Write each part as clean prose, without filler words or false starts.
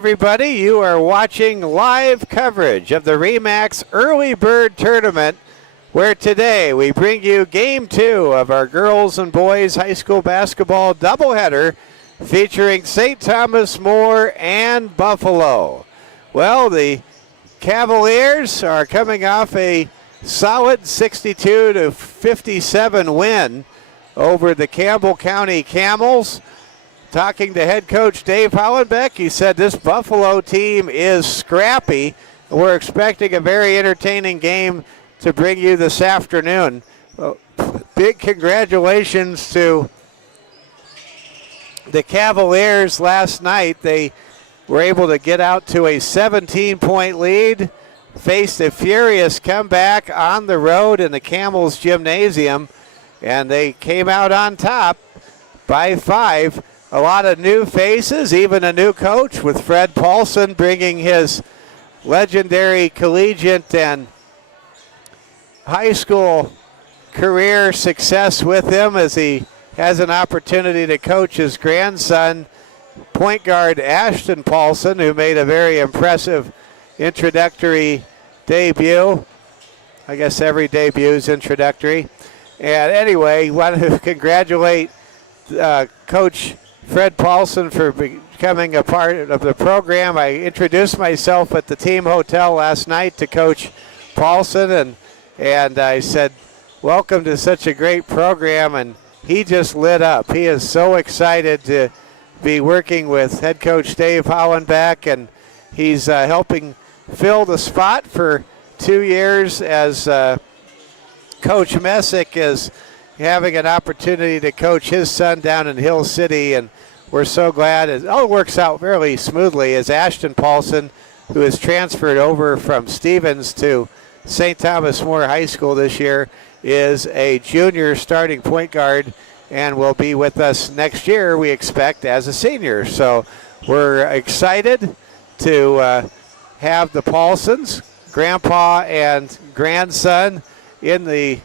Everybody, you are watching live coverage of the RE/MAX Early Bird Tournament, where today we bring you Game 2 of our girls and boys high school basketball doubleheader featuring St. Thomas More and Buffalo. Well, the Cavaliers are coming off a solid 62-57 win over the Campbell County Camels. Talking to head coach Dave Hollenbeck, he said this Buffalo team is scrappy. We're expecting a very entertaining game to bring you this afternoon. Big congratulations to the Cavaliers last night. They were able to get out to a 17-point lead, faced a furious comeback on the road in the Camels Gymnasium, and they came out on top by 5. A lot of new faces, even a new coach with Fred Paulson bringing his legendary collegiate and high school career success with him as he has an opportunity to coach his grandson, point guard Ashton Paulson, who made a very impressive introductory debut. I guess every debut is introductory. And anyway, want to congratulate Coach Fred Paulson for becoming a part of the program. I introduced myself at the team hotel last night to Coach Paulson, and I said, welcome to such a great program, and he just lit up. He is so excited to be working with head coach Dave Hollenbeck, and he's helping fill the spot for 2 years as Coach Messick is having an opportunity to coach his son down in Hill City, and we're so glad it all works out fairly smoothly as Ashton Paulson, who has transferred over from Stevens to St. Thomas More High School this year, is a junior starting point guard and will be with us next year, we expect, as a senior. So we're excited to have the Paulsons, grandpa and grandson, in the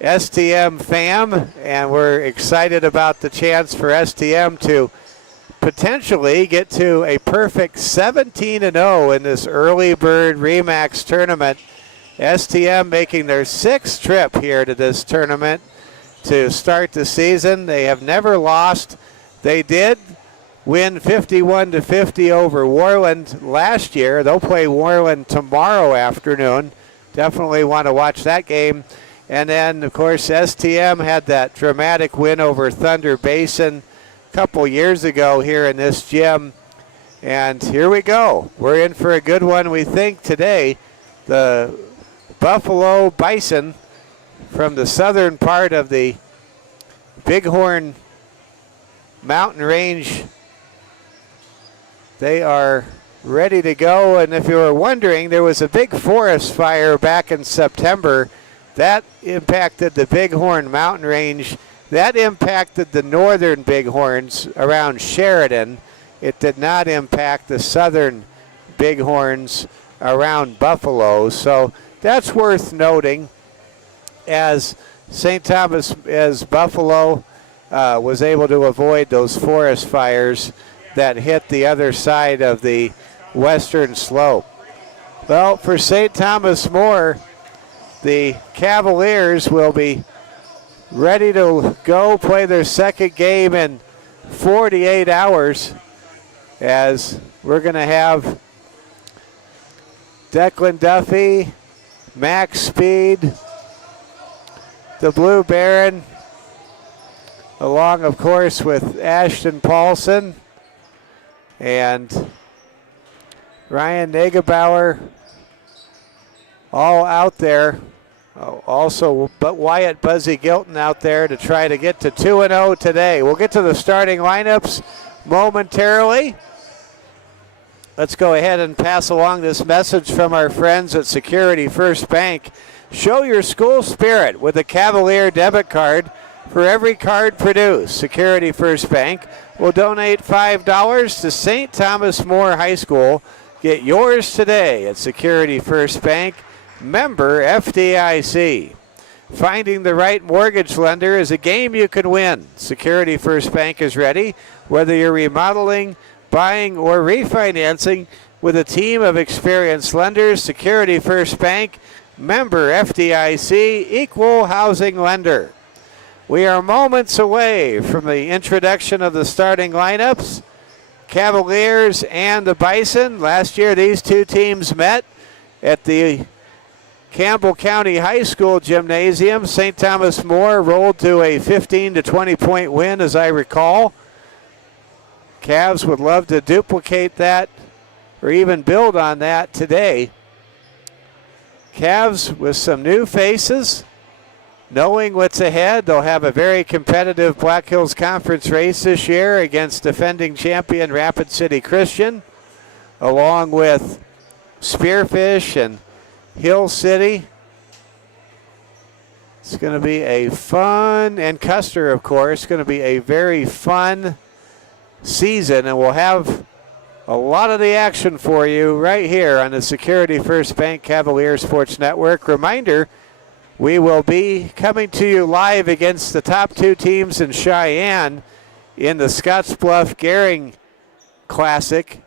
STM fam, and we're excited about the chance for STM to potentially get to a perfect 17-0 in this early bird RE/MAX tournament. STM making their 6th trip here to this tournament to start the season. They have never lost. They did win 51-50 over Warland last year. They'll play Warland tomorrow afternoon. Definitely want to watch that game. And then, of course, STM had that dramatic win over Thunder Basin a couple years ago here in this gym. And here we go. We're in for a good one, we think, today. The Buffalo Bison from the southern part of the Bighorn Mountain Range. They are ready to go. And if you were wondering, there was a big forest fire back in September. That impacted the Bighorn Mountain Range. That impacted the northern Bighorns around Sheridan. It did not impact the southern Bighorns around Buffalo. So that's worth noting, as St. Thomas, as Buffalo was able to avoid those forest fires that hit the other side of the western slope. Well, for St. Thomas More, the Cavaliers will be ready to go play their second game in 48 hours, as we're going to have Declan Duffy, Max Speed, the Blue Baron, along, of course, with Ashton Paulson and Ryan Nagebauer, all out there. Also, but Wyatt Buzzy Gilton out there to try to get to 2-0 today. We'll get to the starting lineups momentarily. Let's go ahead and pass along this message from our friends at Security First Bank. Show your school spirit with a Cavalier debit card for every card produced. Security First Bank will donate $5 to St. Thomas More High School. Get yours today at Security First Bank. Member FDIC. Finding the right mortgage lender is a game you can win. Security First Bank is ready. Whether you're remodeling, buying, or refinancing with a team of experienced lenders. Security First Bank, member FDIC, equal housing lender. We are moments away from the introduction of the starting lineups. Cavaliers and the Bison. Last year, these two teams met at the Campbell County High School gymnasium. St. Thomas More rolled to a 15 to 20 point win, as I recall. Cavs would love to duplicate that or even build on that today. Cavs with some new faces, knowing what's ahead. They'll have a very competitive Black Hills Conference race this year against defending champion Rapid City Christian, along with Spearfish and Hill City. It's going to be a fun, and Custer, of course, going to be a very fun season, and we'll have a lot of the action for you right here on the Security First Bank Cavalier Sports Network. Reminder, we will be coming to you live against the top two teams in Cheyenne in the Scottsbluff-Gehring Classic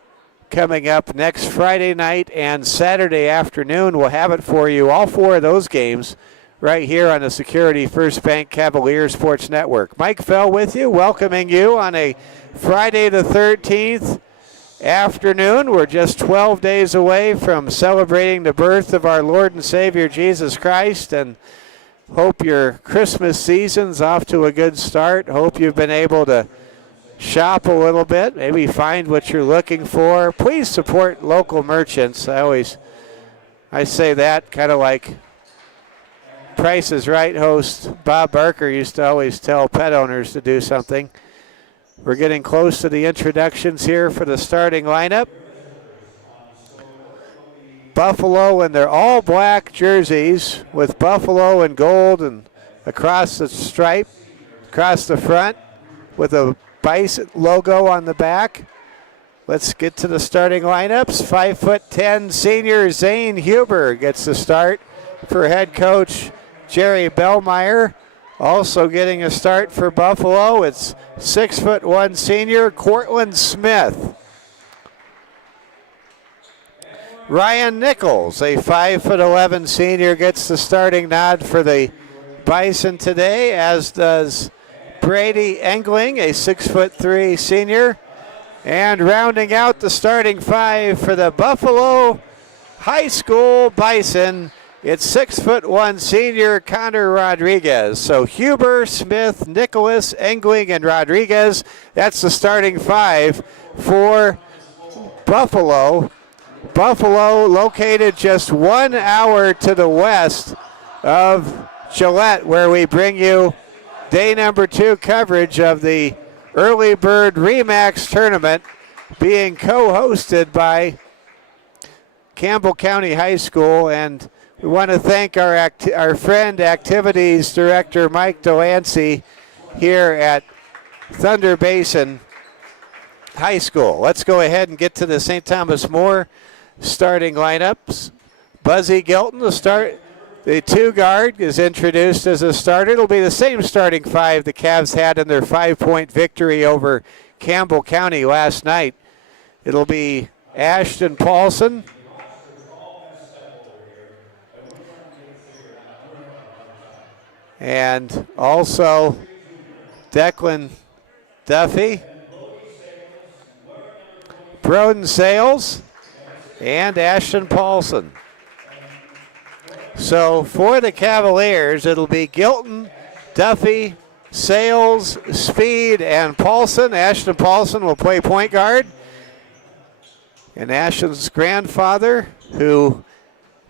coming up next Friday night and Saturday afternoon. We'll have it for you, all four of those games, right here on the Security First Bank Cavalier Sports Network. Mike Fell with you, welcoming you on a Friday the 13th afternoon. We're just 12 days away from celebrating the birth of our Lord and Savior Jesus Christ, and hope your Christmas season's off to a good start. Hope you've been able to shop a little bit, maybe find what you're looking for. Please support local merchants. I say that kind of like Price is Right host Bob Barker used to always tell pet owners to do something. We're getting close to the introductions here for the starting lineup. Buffalo in their all-black jerseys with buffalo and gold and across the stripe, across the front with a Bison logo on the back. Let's get to the starting lineups. 5'10" senior Zane Huber gets the start for head coach Jerry Bellmeyer. Also getting a start for Buffalo, it's 6'1" senior Cortland Smith. Ryan Nichols, a 5'11" senior, gets the starting nod for the Bison today, as does Brady Engling, a 6'3" senior. And rounding out the starting five for the Buffalo High School Bison, it's 6'1" senior Connor Rodriguez. So Huber, Smith, Nicholas, Engling, and Rodriguez. That's the starting five for Buffalo. Buffalo located just 1 hour to the west of Gillette, where we bring you day number 2 coverage of the Early Bird Remax Tournament, being co-hosted by Campbell County High School. And we want to thank our friend Activities Director Mike Delancey here at Thunder Basin High School. Let's go ahead and get to the St. Thomas More starting lineups. Buzzy Gilton, the 2-guard, is introduced as a starter. It'll be the same starting five the Cavs had in their 5-point victory over Campbell County last night. It'll be Ashton Paulson, and also Declan Duffy, Broden Sales, and Ashton Paulson. So for the Cavaliers, it'll be Gilton, Duffy, Sales, Speed, and Paulson. Ashton Paulson will play point guard. And Ashton's grandfather, who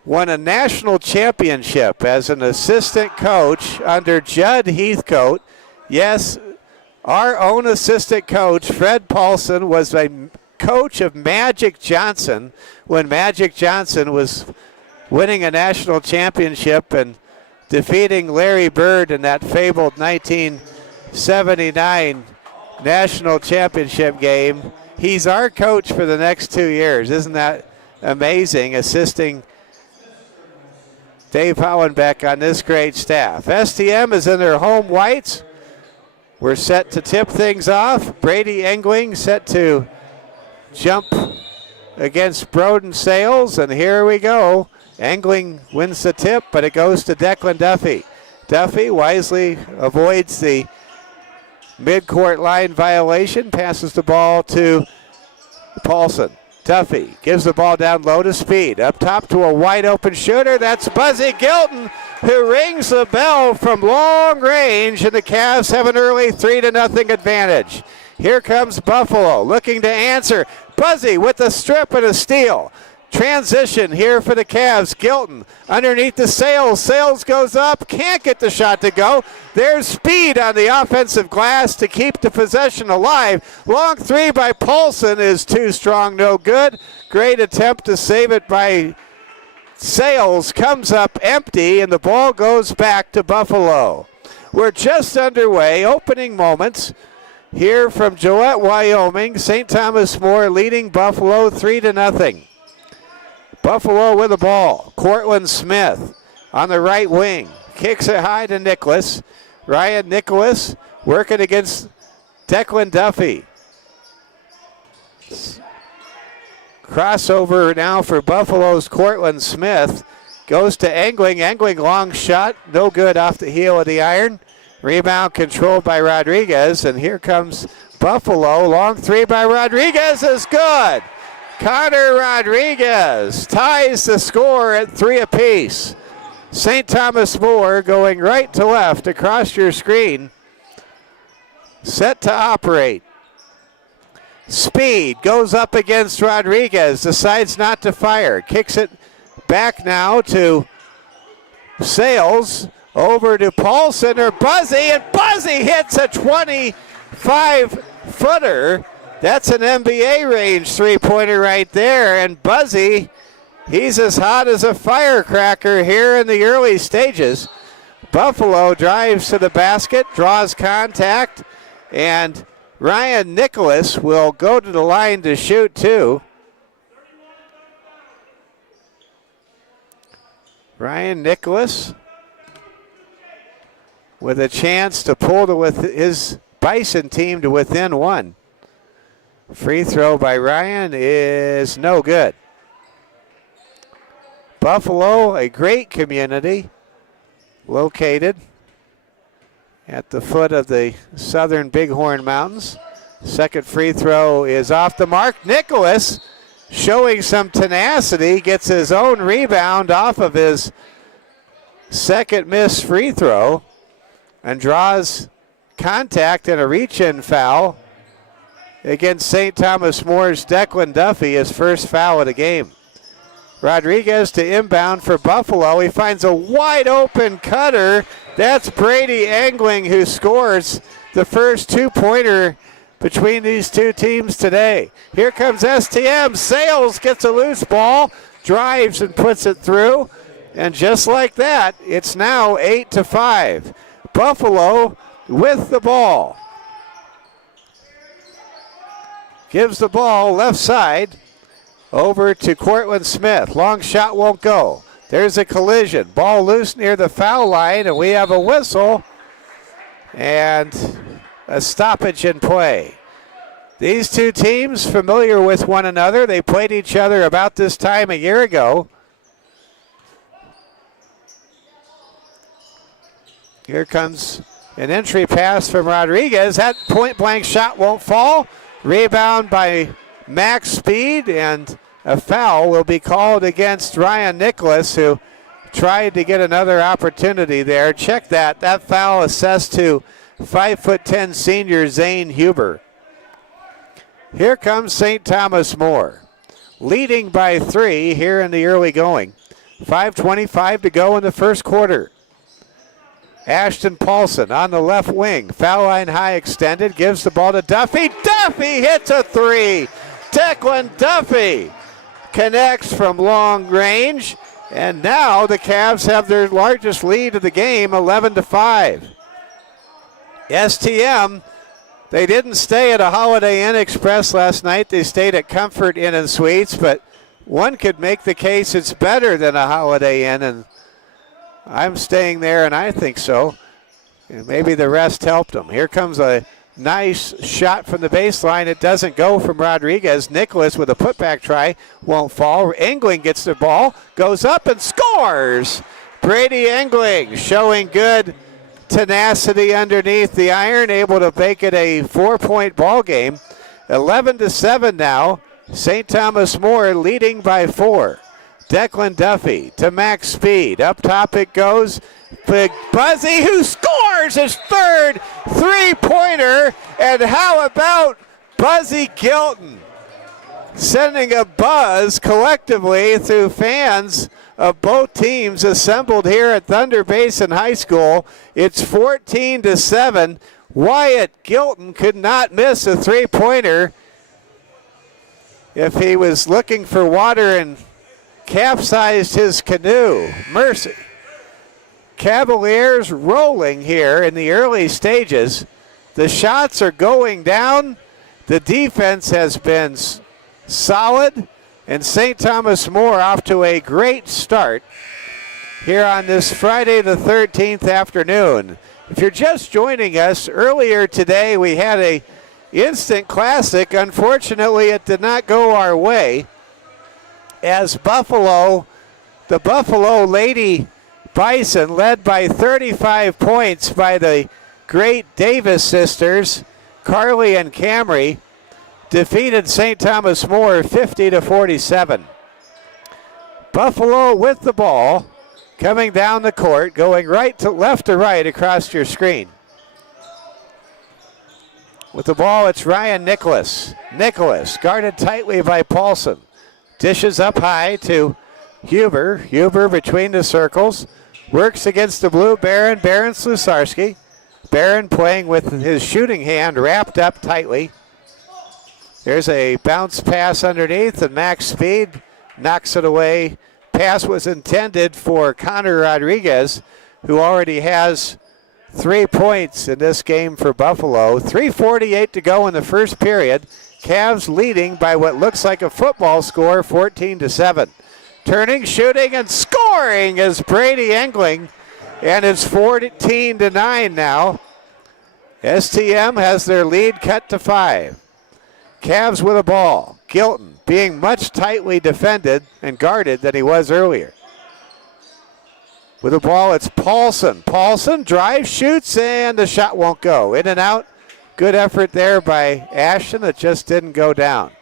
won a national championship as an assistant coach under Judd Heathcote. Yes, our own assistant coach, Fred Paulson, was a coach of Magic Johnson when Magic Johnson was winning a national championship and defeating Larry Bird in that fabled 1979 national championship game. He's our coach for the next 2 years. Isn't that amazing, assisting Dave Hollenbeck on this great staff. STM is in their home whites. We're set to tip things off. Brady Engling set to jump against Broden Sales, and here we go. Angling wins the tip, but it goes to Declan Duffy. Duffy wisely avoids the midcourt line violation, passes the ball to Paulson. Duffy gives the ball down low to Speed. Up top to a wide open shooter. That's Buzzy Gilton, who rings the bell from long range, and the Cavs have an early 3-0 advantage. Here comes Buffalo looking to answer. Buzzy with a strip and a steal. Transition here for the Cavs. Gilton underneath the Sales. Sales goes up, can't get the shot to go. There's Speed on the offensive glass to keep the possession alive. Long three by Paulson is too strong, no good. Great attempt to save it by Sales. Comes up empty, and the ball goes back to Buffalo. We're just underway, opening moments here from Gillette, Wyoming. St. Thomas More leading Buffalo 3-0. Buffalo with the ball. Cortland Smith on the right wing. Kicks it high to Nicholas. Ryan Nicholas working against Declan Duffy. Crossover now for Buffalo's Cortland Smith. Goes to Engling. Engling long shot. No good off the heel of the iron. Rebound controlled by Rodriguez. And here comes Buffalo. Long three by Rodriguez is good. Connor Rodriguez ties the score at 3 apiece. St. Thomas More going right to left across your screen. Set to operate. Speed goes up against Rodriguez, decides not to fire. Kicks it back now to Sales. Over to Paulson or Buzzy, and Buzzy hits a 25-footer. That's an NBA range three-pointer right there. And Buzzy, he's as hot as a firecracker here in the early stages. Buffalo drives to the basket, draws contact, and Ryan Nicholas will go to the line to shoot too. Ryan Nicholas with a chance to pull his Bison team to within one. Free throw by Ryan is no good. Buffalo, a great community, located at the foot of the southern Bighorn Mountains. Second free throw is off the mark. Nicholas, showing some tenacity, gets his own rebound off of his second missed free throw and draws contact and a reach-in foul against St. Thomas More's Declan Duffy, his first foul of the game. Rodriguez to inbound for Buffalo. He finds a wide open cutter. That's Brady Angling, who scores the first two-pointer between these two teams today. Here comes STM. Sales gets a loose ball, drives and puts it through. And just like that, it's now 8-5. Buffalo with the ball. Gives the ball left side over to Cortland Smith. Long shot won't go. There's a collision. Ball loose near the foul line, and we have a whistle and a stoppage in play. These two teams familiar with one another. They played each other about this time a year ago. Here comes an entry pass from Rodriguez. That point-blank shot won't fall. Rebound by Max Speed, and a foul will be called against Ryan Nicholas, who tried to get another opportunity there. Check that. That foul assessed to 5'10" senior Zane Huber. Here comes St. Thomas More, leading by 3 here in the early going. 5:25 to go in the first quarter. Ashton Paulson on the left wing. Foul line high extended. Gives the ball to Duffy. Duffy hits a three. Declan Duffy connects from long range. And now the Cavs have their largest lead of the game, 11-5. STM, they didn't stay at a Holiday Inn Express last night. They stayed at Comfort Inn and Suites. But one could make the case it's better than a Holiday Inn, and I'm staying there, and I think so. And maybe the rest helped them. Here comes a Nice shot from the baseline. It doesn't go from Rodriguez. Nicholas with a putback try. Won't fall. Engling gets the ball. Goes up and scores. Brady Engling showing good tenacity underneath the iron. Able to make it a 4-point ball game. 11-7 now. St. Thomas More leading by 4. Declan Duffy to max speed. Up top it goes. Big Buzzy, who scores his third three-pointer. And how about Buzzy Gilton sending a buzz collectively through fans of both teams assembled here at Thunder Basin High School. It's 14-7. Wyatt Gilton could not miss a three-pointer. If he was looking for water and capsized his canoe. Mercy. Cavaliers rolling here in the early stages. The shots are going down. The defense has been solid. And St. Thomas More off to a great start here on this Friday the 13th afternoon. If you're just joining us, earlier today we had a instant classic. Unfortunately, it did not go our way as the Buffalo Lady Bison, led by 35 points by the great Davis sisters, Carly and Camry, defeated St. Thomas More 50-47. Buffalo with the ball, coming down the court, going left to right across your screen. With the ball, it's Ryan Nicholas. Nicholas guarded tightly by Paulson. Dishes up high to Huber. Huber between the circles. Works against the blue Barron. Barron Slusarski. Barron playing with his shooting hand wrapped up tightly. There's a bounce pass underneath, and max speed knocks it away. Pass was intended for Connor Rodriguez, who already has 3 points in this game for Buffalo. 3:48 to go in the first period. Cavs leading by what looks like a football score, 14-7. Turning, shooting, and scoring is Brady Engling, and it's 14-9 now. STM has their lead cut to 5. Cavs with a ball. Gilton being much tightly defended and guarded than he was earlier. With the ball, it's Paulson. Paulson drives, shoots, and the shot won't go. In and out. Good effort there by Ashton. It just didn't go down.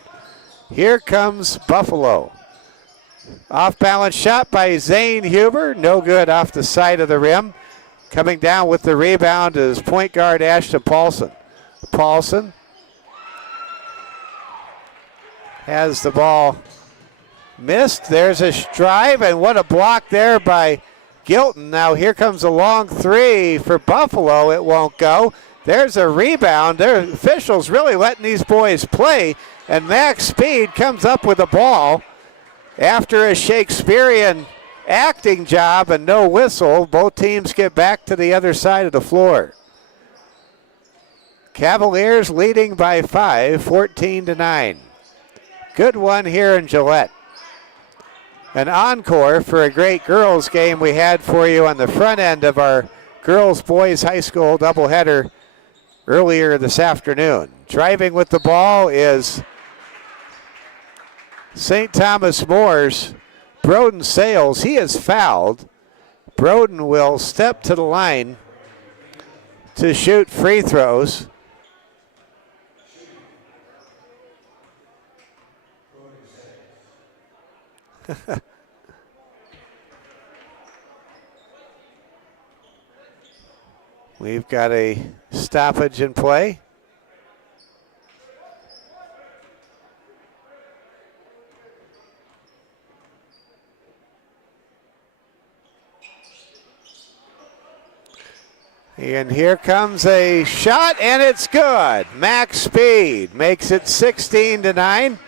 Here comes Buffalo. Off-balance shot by Zane Huber. No good off the side of the rim. Coming down with the rebound is point guard Ashton Paulson. Paulson has the ball missed. There's a drive, and what a block there by Gilton. Now here comes a long three for Buffalo. It won't go. There's a rebound. Their officials really letting these boys play, and Max Speed comes up with the ball after a Shakespearean acting job and no whistle. Both teams get back to the other side of the floor. Cavaliers leading by 5, 14-9. Good one here in Gillette. An encore for a great girls game we had for you on the front end of our girls-boys high school doubleheader earlier this afternoon. Driving with the ball is St. Thomas More's Broden Sales. He is fouled. Broden will step to the line to shoot free throws. We've got a stoppage in play. And here comes a shot, and it's good. Max Speed makes it 16-9.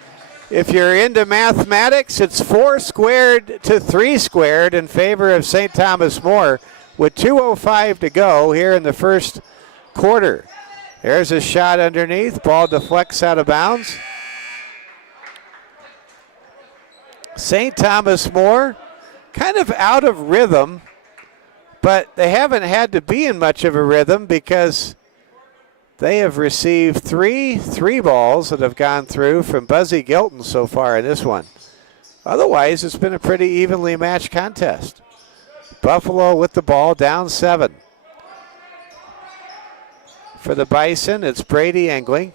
If you're into mathematics, it's 4 squared to 3 squared in favor of St. Thomas More with 2:05 to go here in the first quarter. There's a shot underneath. Ball deflects out of bounds. St. Thomas More kind of out of rhythm, but they haven't had to be in much of a rhythm because They have received three balls that have gone through from Buzzy Gilton so far in this one. Otherwise, it's been a pretty evenly matched contest. Buffalo with the ball, down 7. For the Bison, it's Brady Engling.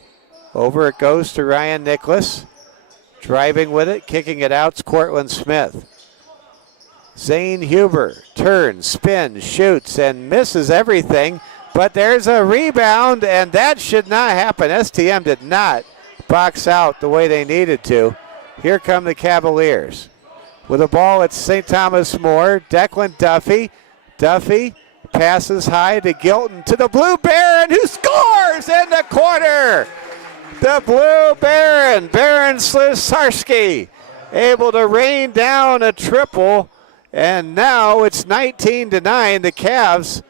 Over it goes to Ryan Nicholas. Driving with it, kicking it out, it's Cortland Smith. Zane Huber turns, spins, shoots, and misses everything. But there's a rebound, and that should not happen. STM did not box out the way they needed to. Here come the Cavaliers. With the ball, it's St. Thomas More. Declan Duffy. Duffy passes high to Gilton, to the Blue Baron, who scores in the corner. The Blue Baron, Baron Slisarski, able to rain down a triple. And now it's 19-9. The Cavs,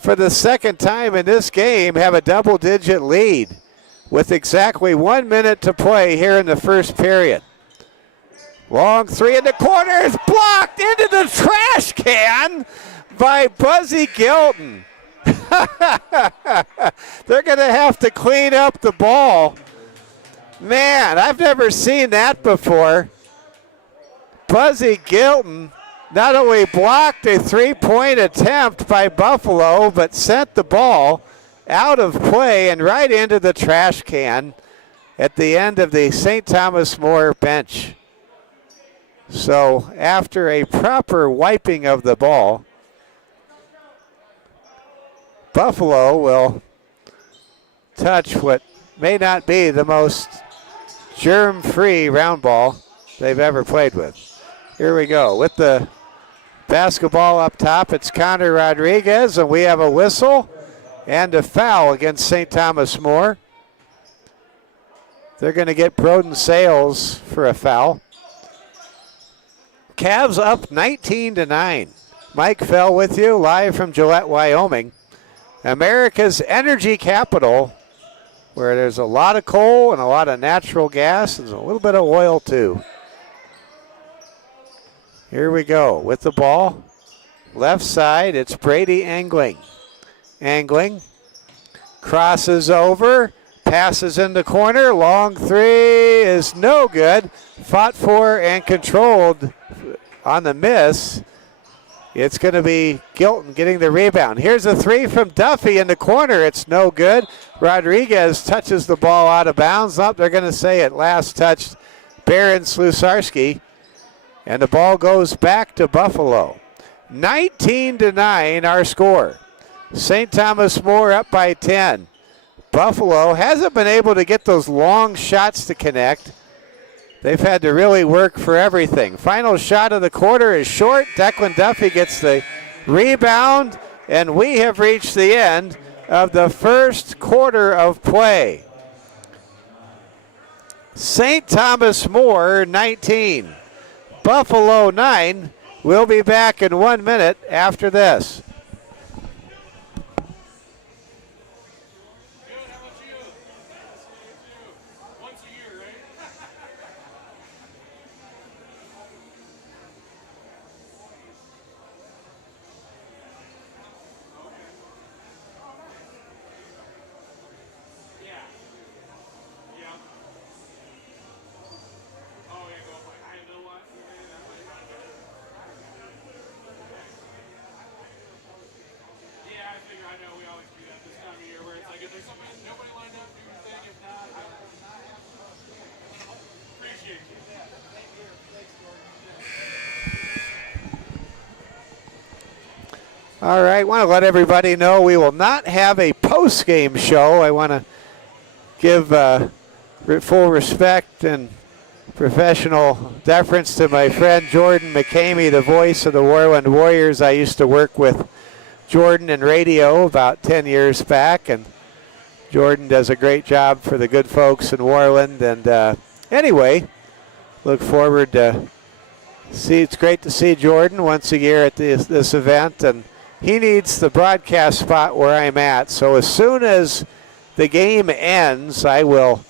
for the second time in this game, have a double-digit lead with exactly 1 minute to play here in the first period. Long three in the corner is blocked into the trash can by Buzzy Gilton. They're going to have to clean up the ball. Man, I've never seen that before. Buzzy Gilton not only blocked a three-point attempt by Buffalo, but sent the ball out of play and right into the trash can at the end of the St. Thomas More bench. So after a proper wiping of the ball, Buffalo will touch what may not be the most germ-free round ball they've ever played with. Here we go. With the basketball up top, it's Connor Rodriguez, and we have a whistle and a foul against St. Thomas More. They're going to get Broden Sales for a foul. Cavs up 19-9. Mike Fell with you, live from Gillette, Wyoming. America's energy capital, where there's a lot of coal and a lot of natural gas and a little bit of oil too. Here we go with the ball. Left side, it's Brady Engling. Engling crosses over, passes in the corner. Long three is no good. Fought for and controlled on the miss. It's going to be Gilton getting the rebound. Here's a three from Duffy in the corner. It's no good. Rodriguez touches the ball out of bounds. Up, they're going to say it last touched Baron Slusarski. And the ball goes back to Buffalo. 19-9 our score. St. Thomas More up by 10. Buffalo hasn't been able to get those long shots to connect. They've had to really work for everything. Final shot of the quarter is short. Declan Duffy gets the rebound, and we have reached the end of the first quarter of play. St. Thomas More 19, Buffalo 9. We'll be back in 1 minute after this. All right, want to let everybody know we will not have a post-game show. I want to give full respect and professional deference to my friend Jordan McCamey, the voice of the Warland Warriors. I used to work with Jordan in radio about 10 years back, and Jordan does a great job for the good folks in Warland. And anyway, look forward to see. It's great to see Jordan once a year at this event, and he needs the broadcast spot where I'm at. So as soon as the game ends, I will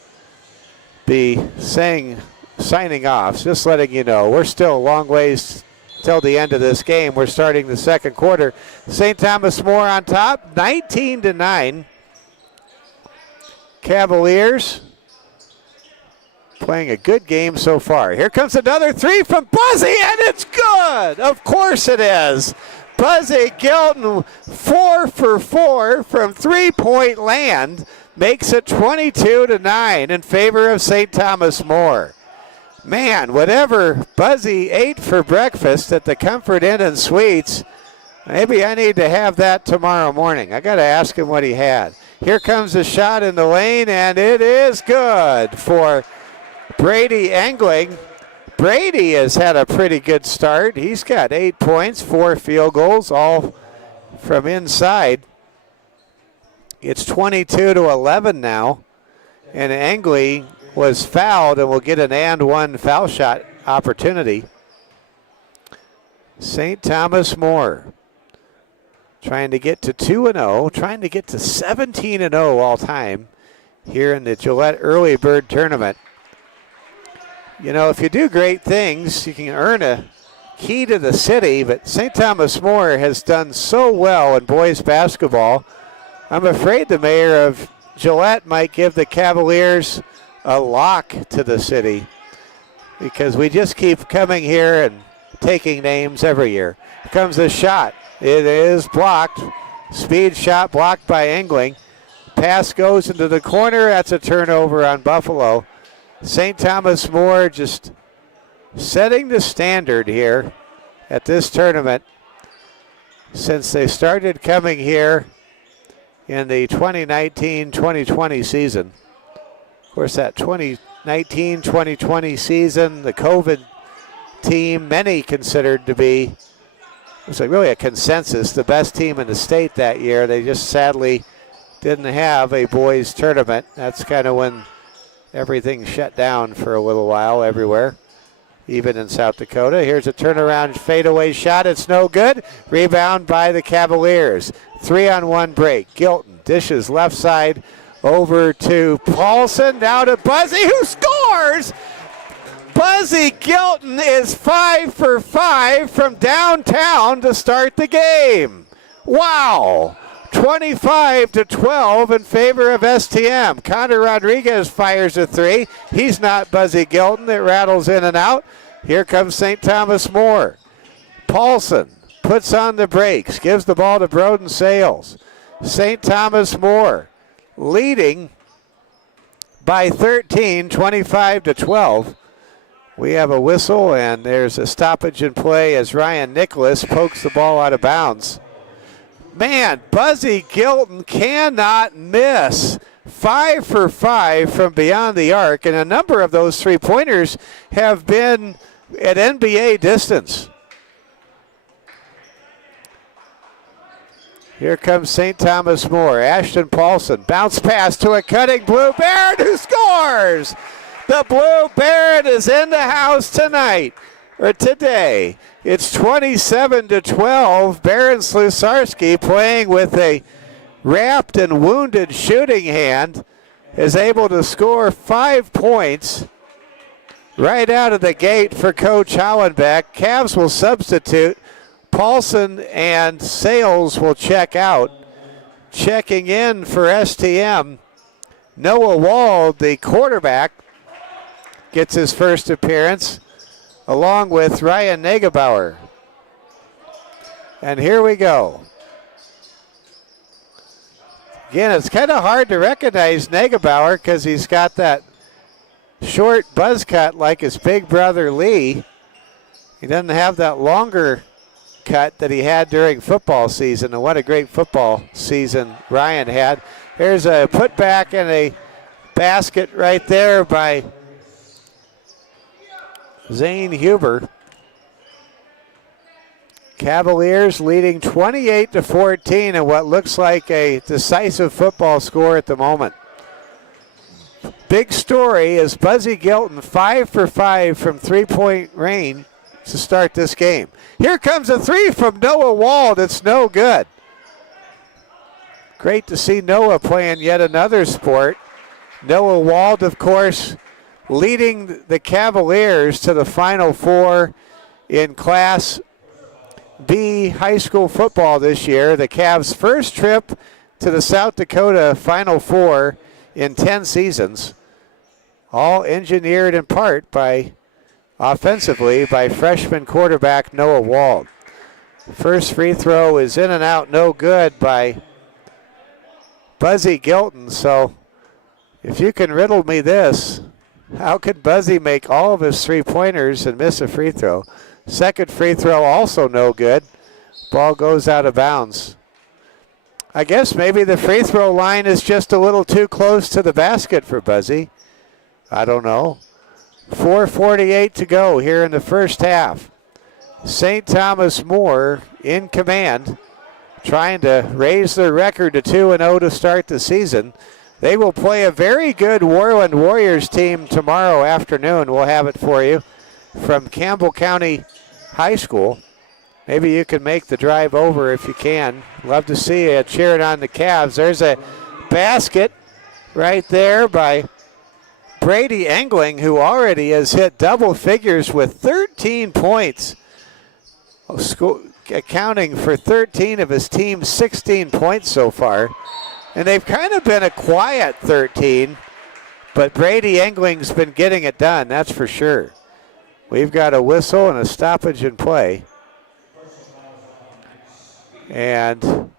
be signing off, just letting you know. We're still a long ways till the end of this game. We're starting the second quarter. St. Thomas More on top, 19-9. Cavaliers playing a good game so far. Here comes another three from Buzzy, and it's good. Of course it is. Buzzy Gilton, 4 for 4 from three-point land, makes it 22-9 in favor of St. Thomas More. Man, whatever Buzzy ate for breakfast at the Comfort Inn and Suites, maybe I need to have that tomorrow morning. I got to ask him what he had. Here comes a shot in the lane, and it is good for Brady Engling. Brady has had a pretty good start. He's got 8 points, 4 field goals, all from inside. It's 22-11 now, and Engling was fouled and will get an and one foul shot opportunity. St. Thomas More trying to get to 2-0, trying to get to 17-0 all time here in the Gillette Early Bird Tournament. You know, if you do great things, you can earn a key to the city, but St. Thomas More has done so well in boys basketball. I'm afraid the mayor of Gillette might give the Cavaliers a lock to the city because we just keep coming here and taking names every year. Here comes the shot. It is blocked. Speed shot blocked by Engling. Pass goes into the corner. That's a turnover on Buffalo. St. Thomas More just setting the standard here at this tournament since they started coming here in the 2019-2020 season. Of course, that 2019-2020 season, the COVID team, many considered to be, it was like really a consensus, the best team in the state that year. They just sadly didn't have a boys tournament. That's kind of when everything shut down for a little while everywhere, even in South Dakota. Here's a turnaround fadeaway shot. It's no good. Rebound by the Cavaliers. 3-on-1 break. Gilton dishes left side over to Paulson. Now to Buzzy, who scores! Buzzy Gilton is 5 for 5 from downtown to start the game. Wow! 25-12 in favor of STM. Connor Rodriguez fires a three. He's not Buzzy Gilton. It rattles in and out. Here comes St. Thomas More. Paulson puts on the brakes, gives the ball to Broden Sales. St. Thomas More leading by 13, 25-12. We have a whistle, and there's a stoppage in play as Ryan Nicholas pokes the ball out of bounds. Man, Buzzy Gilton cannot miss. 5 for 5 from beyond the arc, and a number of those three-pointers have been at NBA distance. Here comes St. Thomas More. Ashton Paulson, bounce pass to a cutting Blue Baron who scores! The Blue Baron is in the house tonight, or today. It's 27-12. Baron Slusarski, playing with a wrapped and wounded shooting hand, is able to score 5 points right out of the gate for Coach Hollenbeck. Cavs will substitute. Paulson and Sales will check out. Checking in for STM, Noah Wald, the quarterback, gets his first appearance, along with Ryan Negebauer. And here we go. Again, it's kind of hard to recognize Negebauer because he's got that short buzz cut like his big brother Lee. He doesn't have that longer cut that he had during football season, and what a great football season Ryan had. Here's a putback and a basket right there by Zane Huber. Cavaliers leading 28-14 in what looks like a decisive football score at the moment. Big story is Buzzy Gilton 5 for 5 from three-point range to start this game. Here comes a three from Noah Wald. It's no good. Great to see Noah playing yet another sport. Noah Wald, of course, leading the Cavaliers to the Final Four in Class B high school football this year. The Cavs' first trip to the South Dakota Final Four in 10 seasons, all engineered in part offensively by freshman quarterback Noah Wald. First free throw is in and out, no good by Buzzy Gilton. So if you can riddle me this, how could Buzzy make all of his three-pointers and miss a free throw? Second free throw also no good. Ball goes out of bounds. I guess maybe the free throw line is just a little too close to the basket for Buzzy. I don't know. 4:48 to go here in the first half. St. Thomas More in command, trying to raise their record to 2-0 to start the season. They will play a very good Warland Warriors team tomorrow afternoon. We'll have it for you from Campbell County High School. Maybe you can make the drive over if you can. Love to see you cheering on the Cavs. There's a basket right there by Brady Engling, who already has hit double figures with 13 points, accounting for 13 of his team's 16 points so far. And they've kind of been a quiet 13, but Brady Engling's been getting it done, that's for sure. We've got a whistle and a stoppage in play. And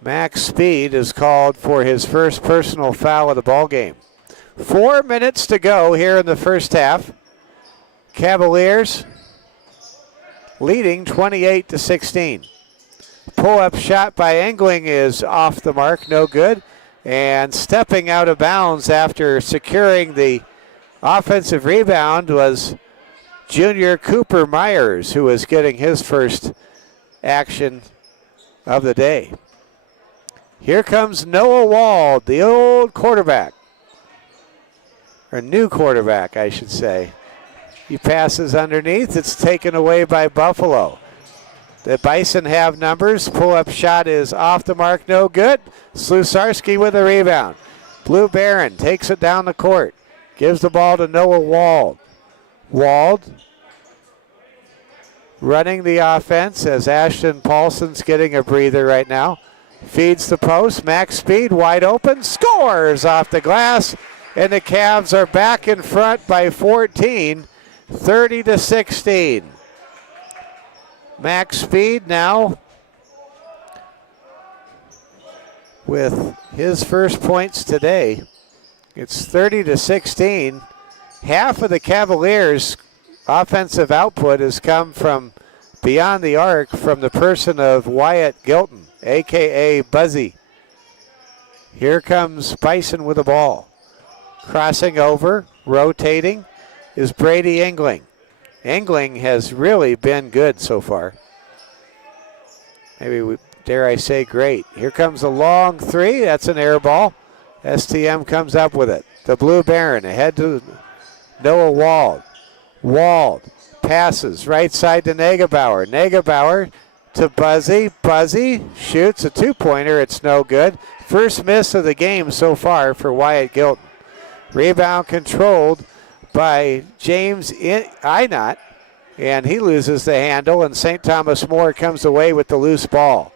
Max Speed is called for his first personal foul of the ball game. 4 minutes to go here in the first half. Cavaliers leading 28-16. Pull-up shot by Engling is off the mark, no good. And stepping out of bounds after securing the offensive rebound was junior Cooper Myers, who was getting his first action of the day. Here comes Noah Wald, the old quarterback, or new quarterback, I should say. He passes underneath. It's taken away by Buffalo. The Bison have numbers. Pull-up shot is off the mark, no good. Slusarski with a rebound. Blue Baron takes it down the court. Gives the ball to Noah Wald. Wald running the offense as Ashton Paulson's getting a breather right now. Feeds the post. Max Speed wide open. Scores off the glass. And the Cavs are back in front by 14, 30-16. Max Speed now with his first points today. It's 30-16. Half of the Cavaliers' offensive output has come from beyond the arc from the person of Wyatt Gilton, a.k.a. Buzzy. Here comes Bison with the ball. Crossing over, rotating, is Brady Engling. Engling has really been good so far. Dare I say great. Here comes a long three. That's an air ball. STM comes up with it. The Blue Baron ahead to Noah Wald. Wald passes right side to Negebauer. Negebauer to Buzzy. Buzzy shoots a two-pointer. It's no good. First miss of the game so far for Wyatt Gilton. Rebound controlled by James Inot, and he loses the handle, and St. Thomas More comes away with the loose ball.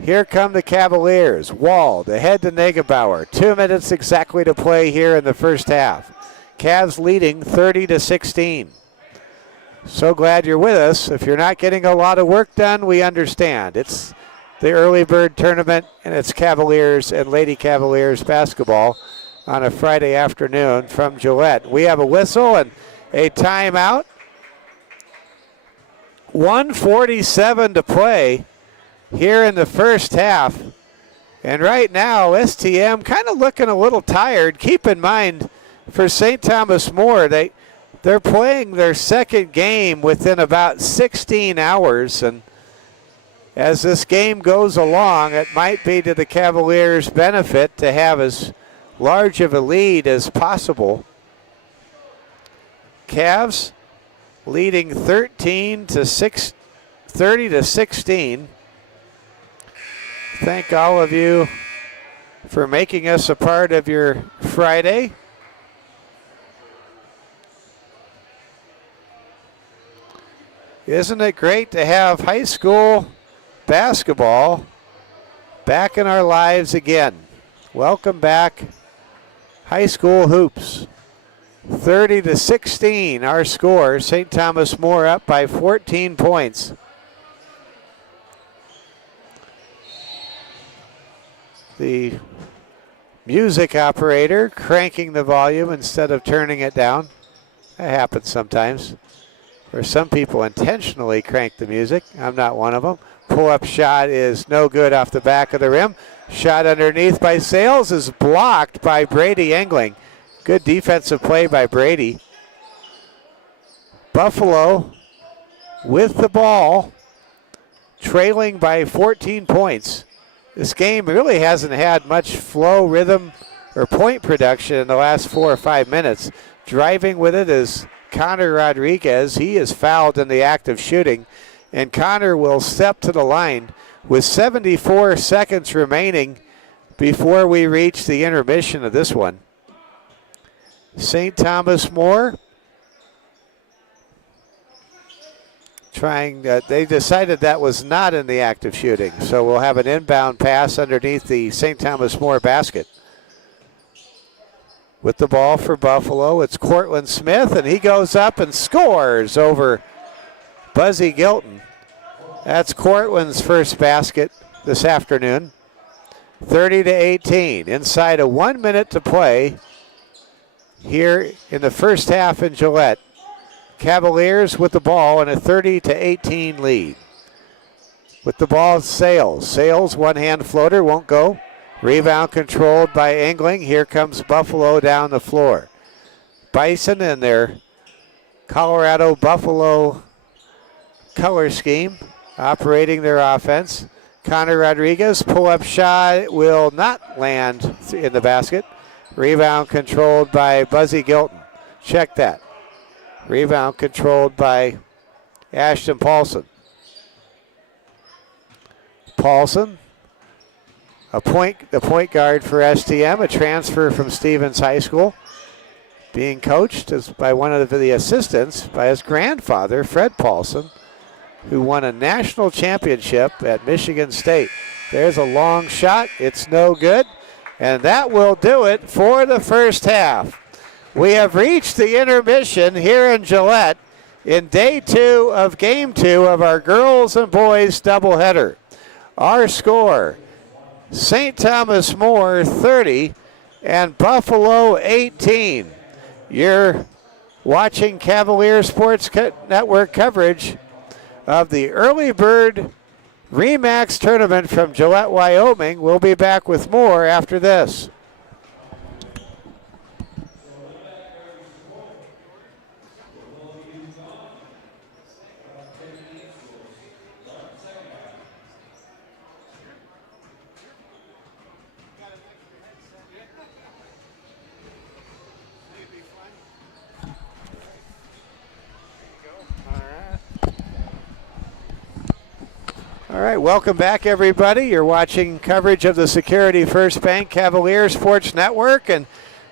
Here come the Cavaliers. Wald ahead to Negebauer. 2 minutes exactly to play here in the first half. Cavs leading 30-16. So glad you're with us. If you're not getting a lot of work done, we understand. It's the early bird tournament, and it's Cavaliers and Lady Cavaliers basketball on a Friday afternoon from Gillette. We have a whistle and a timeout. 1:47 to play here in the first half. And right now, STM kind of looking a little tired. Keep in mind, for St. Thomas More, they're playing their second game within about 16 hours. And as this game goes along, it might be to the Cavaliers' benefit to have as large of a lead as possible. Cavs leading 30-16. Thank all of you for making us a part of your Friday. Isn't it great to have high school basketball back in our lives again? Welcome back, high school hoops. 30-16, our score. St. Thomas More up by 14 points. The music operator cranking the volume instead of turning it down. That happens sometimes, where some people intentionally crank the music. I'm not one of them. Pull-up shot is no good off the back of the rim. Shot underneath by Sales is blocked by Brady Engling. Good defensive play by Brady. Buffalo with the ball, trailing by 14 points. This game really hasn't had much flow, rhythm, or point production in the last 4 or 5 minutes. Driving with it is Connor Rodriguez. He is fouled in the act of shooting, and Connor will step to the line with 74 seconds remaining before we reach the intermission of this one. St. Thomas More trying, they decided that was not in the act of shooting, so we'll have an inbound pass underneath the St. Thomas More basket. With the ball for Buffalo, it's Cortland Smith, and he goes up and scores over Buzzy Gilton. That's Cortland's first basket this afternoon. 30-18, inside of 1 minute to play here in the first half in Gillette. Cavaliers with the ball and a 30-18 lead. With the ball, Sales. Sales, one-hand floater, won't go. Rebound controlled by Engling. Here comes Buffalo down the floor. Bison in their Colorado Buffalo color scheme, operating their offense. Connor Rodriguez, pull-up shot will not land in the basket. Rebound controlled by Buzzy Gilton. Check that. Rebound controlled by Ashton Paulson. Paulson, the point guard for STM, a transfer from Stevens High School, being coached by one of the assistants, by his grandfather, Fred Paulson, who won a national championship at Michigan State. There's a long shot. It's no good. And that will do it for the first half. We have reached the intermission here in Gillette in day 2 of game 2 of our girls and boys doubleheader. Our score, St. Thomas More 30 and Buffalo 18. You're watching Cavalier Sports Network coverage of the Early Bird Remax Tournament from Gillette, Wyoming. We'll be back with more after this. All right, welcome back, everybody. You're watching coverage of the Security First Bank Cavalier Sports Network, and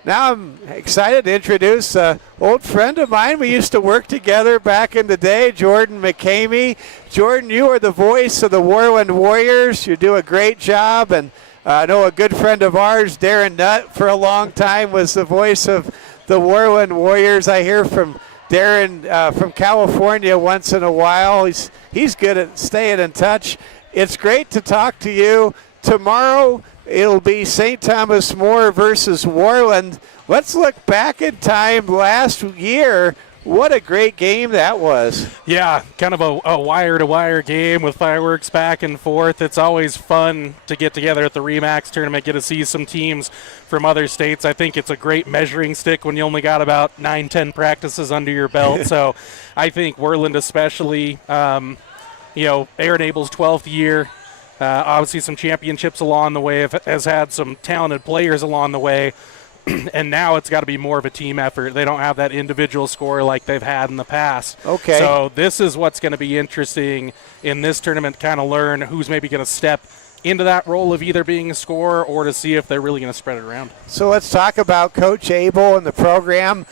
now I'm excited to introduce an old friend of mine. We used to work together back in the day, Jordan McCamey. Jordan, you are the voice of the Warland Warriors. You do a great job, and I know a good friend of ours, Darren Nutt, for a long time was the voice of the Warland Warriors. I hear from Darren from California once in a while. He's good at staying in touch. It's great to talk to you. Tomorrow it'll be St. Thomas More versus Warland. Let's look back in time last year. What a great game that was. Yeah, kind of a wire-to-wire game with fireworks back and forth. It's always fun to get together at the Remax tournament, get to see some teams from other states. I think it's a great measuring stick when you only got about 9-10 practices under your belt. So I think Warland especially, Aaron Abel's 12th year, obviously some championships along the way, has had some talented players along the way. And now it's got to be more of a team effort. They don't have that individual score like they've had in the past. Okay. So this is what's going to be interesting in this tournament, kind of learn who's maybe going to step into that role of either being a scorer or to see if they're really going to spread it around. So let's talk about Coach Abel and the program.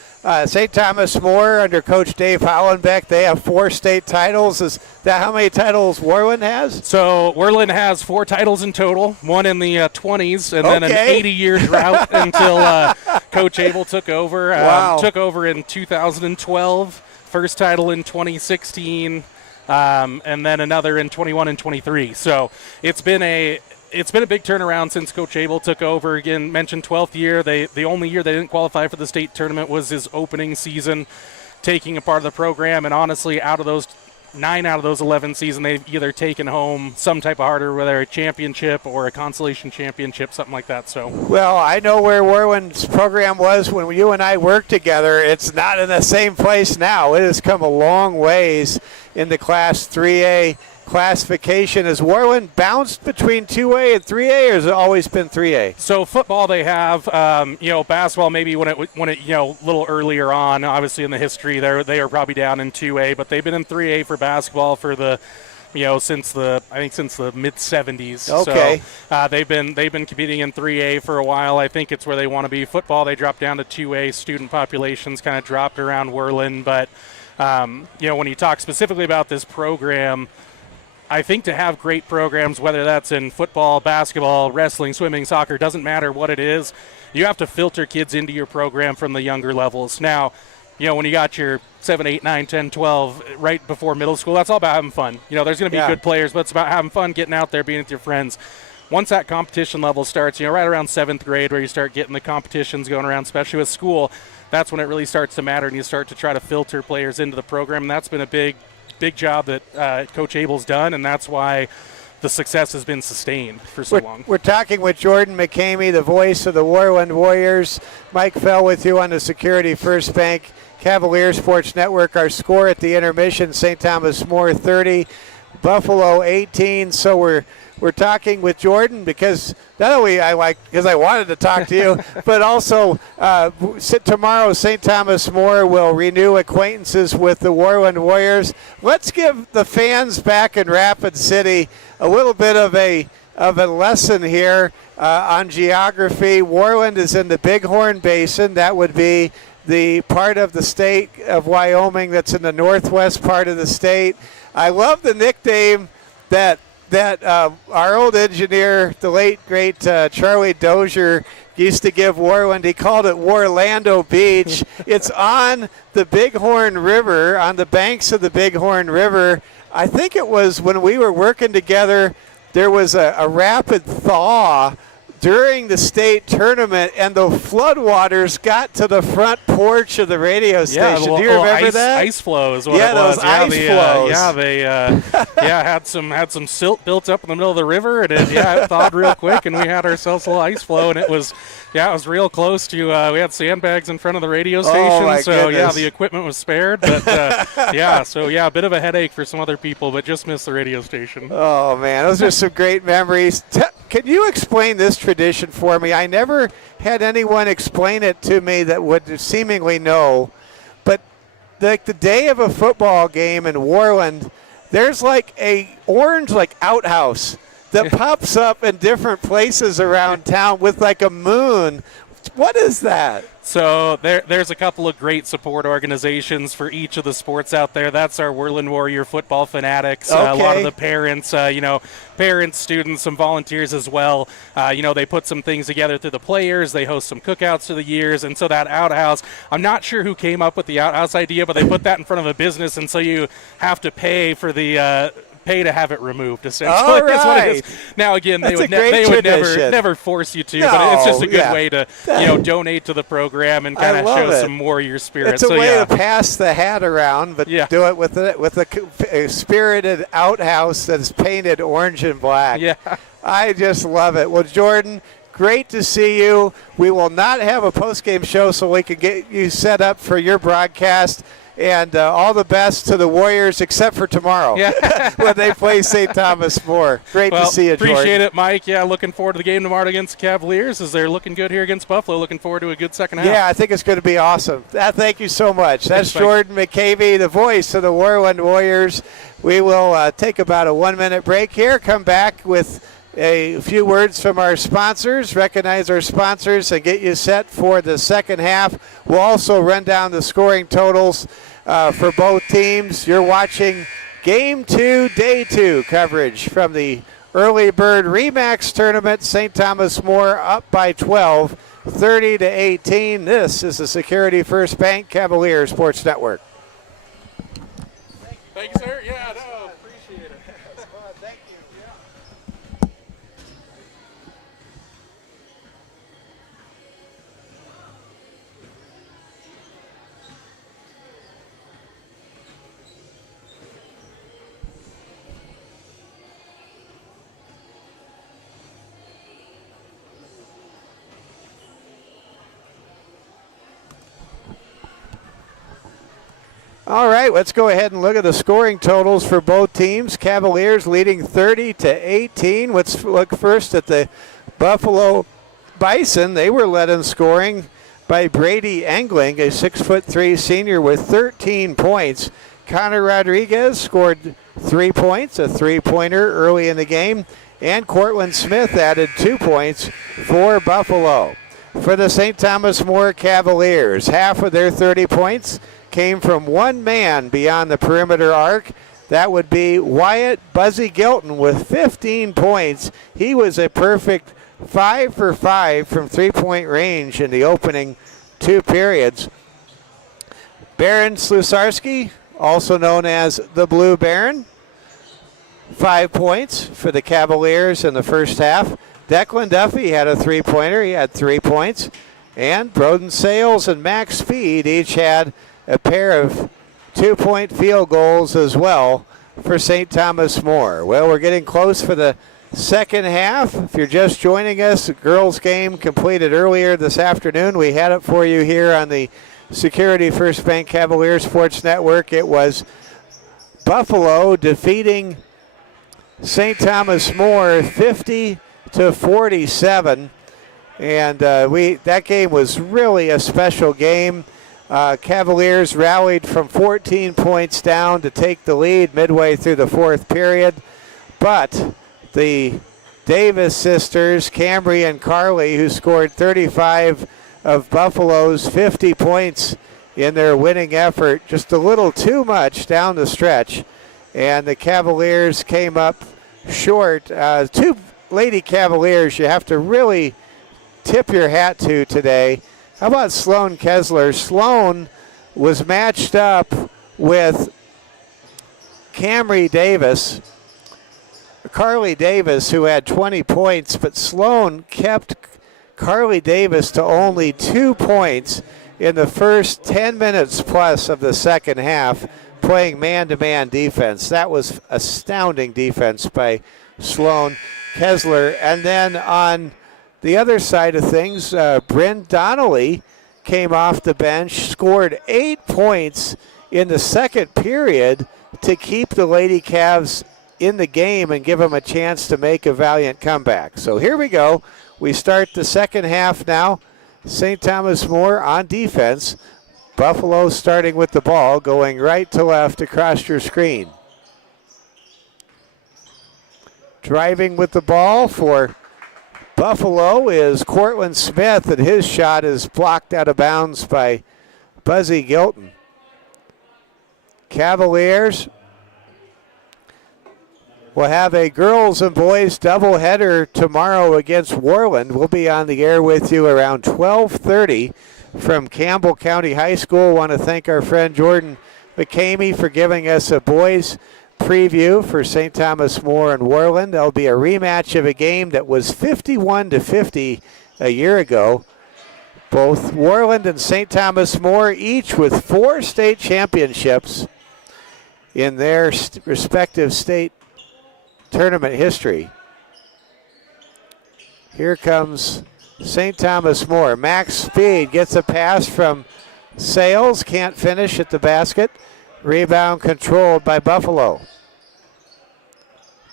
St. Thomas More under Coach Dave Hollenbeck, they have 4 state titles. Is that how many titles Worland has? So Worland has 4 titles in total, one in the 20s, and then an 80-year drought until Coach Abel took over. Wow. Took over in 2012, first title in 2016, and then another in 21 and 23. So it's been a big turnaround since Coach Abel took over. Again, mentioned 12th year. The only year they didn't qualify for the state tournament was his opening season, taking a part of the program. And honestly, 9 out of those 11 seasons, they've either taken home some type of harder, whether a championship or a consolation championship, something like that. So, well, I know where Worland's program was when you and I worked together. It's not in the same place now. It has come a long ways in the Class 3A classification. Has Worland bounced between 2A and 3A, or has it always been 3A? So football they have, basketball maybe when it a little earlier on, obviously in the history they are probably down in 2A, but they've been in 3A for basketball for the since the mid 70s. Okay. So they've been competing in 3A for a while. I think it's where they want to be. Football they dropped down to 2A. Student populations kind of dropped around Worland, but when you talk specifically about this program, I think to have great programs, whether that's in football, basketball, wrestling, swimming, soccer, doesn't matter what it is, you have to filter kids into your program from the younger levels. Now, when you got your 7, 8, 9, 10, 12 right before middle school, that's all about having fun. There's going to be good players, but it's about having fun, getting out there, being with your friends. Once that competition level starts, right around 7th grade where you start getting the competitions going around, especially with school, that's when it really starts to matter and you start to try to filter players into the program. And that's been a big job that Coach Abel's done, and that's why the success has been sustained for so long. We're talking with Jordan McCamey, the voice of the Worland Warriors. Mike Fell with you on the Security First Bank Cavalier Sports Network. Our score at the intermission, St. Thomas More 30, Buffalo 18. So we're talking with Jordan because not only I wanted to talk to you, but also tomorrow St. Thomas More will renew acquaintances with the Worland Warriors. Let's give the fans back in Rapid City a little bit of a lesson here on geography. Worland is in the Bighorn Basin. That would be the part of the state of Wyoming that's in the northwest part of the state. I love the nickname that our old engineer, the late, great Charlie Dozier, used to give Worland. He called it Warlando Beach. It's on the Bighorn River, on the banks of the Bighorn River. I think it was when we were working together, there was a rapid thaw during the state tournament, and the floodwaters got to the front porch of the radio station. Do you remember that? Ice flow is what it was. Those ice flows. They had some silt built up in the middle of the river, and it thawed real quick, and we had ourselves a little ice flow, and it was real close to. We had sandbags in front of the radio station, goodness. The equipment was spared, but a bit of a headache for some other people, but just missed the radio station. Oh man, those are some great memories. Can you explain this tradition for me? I never had anyone explain it to me that would seemingly know. But like the day of a football game in Worland, there's like a orange outhouse that pops up in different places around town with like a moon. What is that? So there's a couple of great support organizations for each of the sports out there. That's our Worland Warrior Football Fanatics. Okay. A lot of the parents, parents, students, some volunteers as well. They put some things together through the players. They host some cookouts through the years. And so that outhouse, I'm not sure who came up with the outhouse idea, but they put that in front of a business. And so you have to pay for the pay to have it removed, essentially. All right. That's what it is. Now, again, they would never force you to, but it's just a good way to donate to the program and kind of show some warrior spirit. It's a way to pass the hat around, but do it with a spirited outhouse that is painted orange and black. Yeah. I just love it. Well, Jordan, great to see you. We will not have a post-game show so we can get you set up for your broadcast. And all the best to the Warriors, except for tomorrow when they play St. Thomas More. Great to see you, Jordan. Appreciate it, Mike. Yeah, looking forward to the game tomorrow against the Cavaliers as they're looking good here against Buffalo. Looking forward to a good second half. Yeah, I think it's going to be awesome. Thank you so much. That's Jordan McCavey, the voice of the Worland Warriors. We will take about a 1-minute break here, come back with a few words from our sponsors, recognize our sponsors, and get you set for the second half. We'll also run down the scoring totals for both teams. You're watching Game 2, Day 2 coverage from the Early Bird Remax Tournament. St. Thomas More up by 12, 30-18. This is the Security First Bank Cavaliers Sports Network. Thank you, sir. Yeah, no, appreciate it. Thank you. All right, let's go ahead and look at the scoring totals for both teams. Cavaliers leading 30-18. Let's look first at the Buffalo Bison. They were led in scoring by Brady Engling, a 6'3" senior with 13 points. Connor Rodriguez scored 3 points, a three-pointer early in the game. And Cortland Smith added 2 points for Buffalo. For the St. Thomas More Cavaliers, half of their 30 points came from one man beyond the perimeter arc. That would be Wyatt Buzzy Gilton with 15 points. He was a perfect 5 for 5 from three-point range in the opening 2 periods. Baron Slusarski, also known as the Blue Baron, 5 points for the Cavaliers in the first half. Declan Duffy had a three-pointer. He had 3 points. And Broden Sales and Max Speed each had a pair of 2-point field goals as well for St. Thomas More. Well, we're getting close for the second half. If you're just joining us, the girls' game completed earlier this afternoon. We had it for you here on the Security First Bank Cavaliers Sports Network. It was Buffalo defeating St. Thomas More 50-47. And that game was really a special game. Cavaliers rallied from 14 points down to take the lead midway through the fourth period. But the Davis sisters, Camry and Carly, who scored 35 of Buffalo's 50 points in their winning effort, just a little too much down the stretch. And the Cavaliers came up short. 2 Lady Cavaliers you have to really tip your hat to today. How about Sloan Kessler? Sloan was matched up with Camry Davis, Carly Davis, who had 20 points, but Sloan kept Carly Davis to only 2 points in the first 10 minutes plus of the second half, playing man-to-man defense. That was astounding defense by Sloan Kessler. And then on the other side of things, Bryn Donnelly came off the bench, scored 8 points in the second period to keep the Lady Cavs in the game and give them a chance to make a valiant comeback. So here we go. We start the second half now. St. Thomas More on defense. Buffalo starting with the ball, going right to left across your screen. Driving with the ball for Buffalo is Cortland Smith, and his shot is blocked out of bounds by Buzzy Gilton. Cavaliers will have a girls and boys doubleheader tomorrow against Worland. We'll be on the air with you around 12:30 from Campbell County High School. Want to thank our friend Jordan McCamey for giving us a boys preview for St. Thomas More and Worland. There'll be a rematch of a game that was 51-50 a year ago. Both Worland and St. Thomas More each with 4 state championships in their respective state tournament history. Here comes St. Thomas More. Max Speed gets a pass from Sales, can't finish at the basket. Rebound controlled by Buffalo.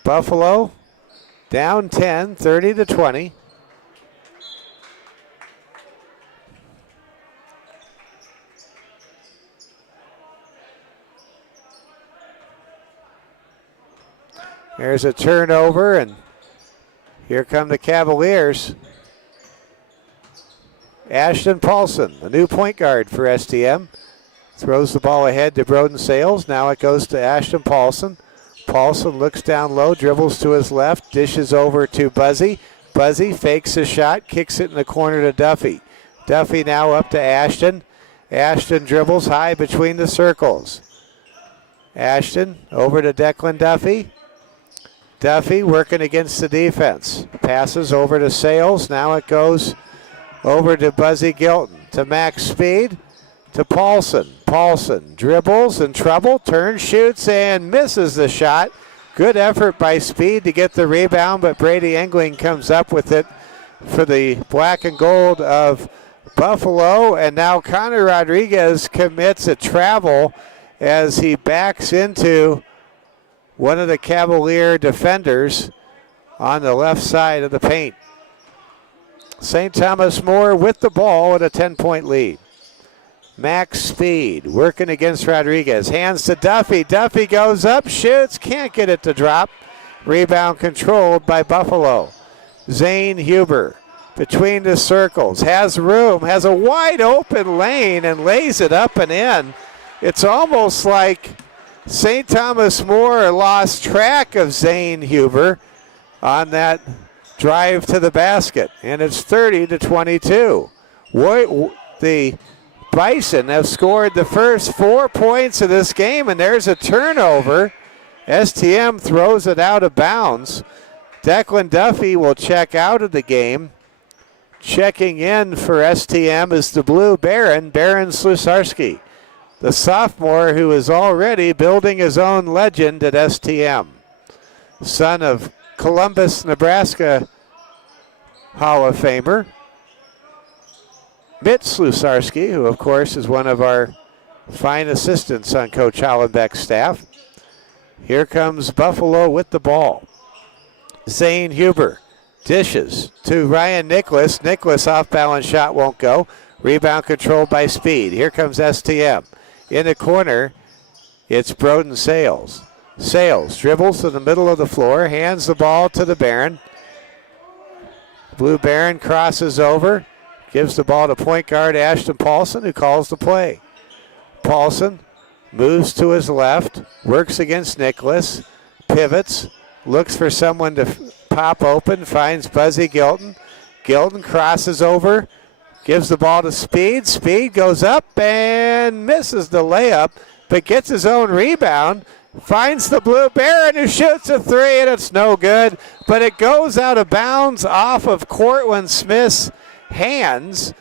Buffalo down 10, 30-20. There's a turnover, and Here come the Cavaliers. Ashton Paulson, the new point guard for STM. Throws the ball ahead to Broden Sales. Now it goes to Ashton Paulson. Paulson looks down low, dribbles to his left, dishes over to Buzzy. Buzzy fakes a shot, kicks it in the corner to Duffy. Duffy now up to Ashton. Ashton dribbles high between the circles. Ashton over to Declan Duffy. Duffy working against the defense. Passes over to Sales. Now it goes over to Buzzy Gilton. To Max Speed. To Paulson. Paulson dribbles in trouble. Turns, shoots, and misses the shot. Good effort by Speed to get the rebound, but Brady Engling comes up with it for the black and gold of Buffalo. And now Connor Rodriguez commits a travel as he backs into one of the Cavalier defenders on the left side of the paint. St. Thomas More with the ball at a 10-point lead. Max Speed working against Rodriguez. Hands to Duffy. Duffy goes up, shoots, can't get it to drop. Rebound controlled by Buffalo. Zane Huber between the circles. Has room, has a wide open lane and lays it up and in. It's almost like St. Thomas More lost track of Zane Huber on that drive to the basket. And it's 30-22. The Bison have scored the first 4 points of this game, and there's a turnover. STM throws it out of bounds. Declan Duffy will check out of the game. Checking in for STM is the Blue Baron, Baron Slusarski, the sophomore who is already building his own legend at STM. Son of Columbus, Nebraska Hall of Famer Mitch Slusarski, who of course is one of our fine assistants on Coach Hollenbeck's staff. Here comes Buffalo with the ball. Zane Huber dishes to Ryan Nicholas. Nicholas off-balance shot won't go. Rebound controlled by Speed. Here comes STM. In the corner, it's Broden Sales. Sales dribbles to the middle of the floor, hands the ball to the Baron. Blue Baron crosses over. Gives the ball to point guard Ashton Paulson, who calls the play. Paulson moves to his left, works against Nicholas, pivots, looks for someone to pop open, finds Buzzy Gilton. Gilton crosses over, gives the ball to Speed. Speed goes up and misses the layup, but gets his own rebound. Finds the Blue Baron, who shoots a three, and it's no good. But it goes out of bounds off of Cortland Smith's hands,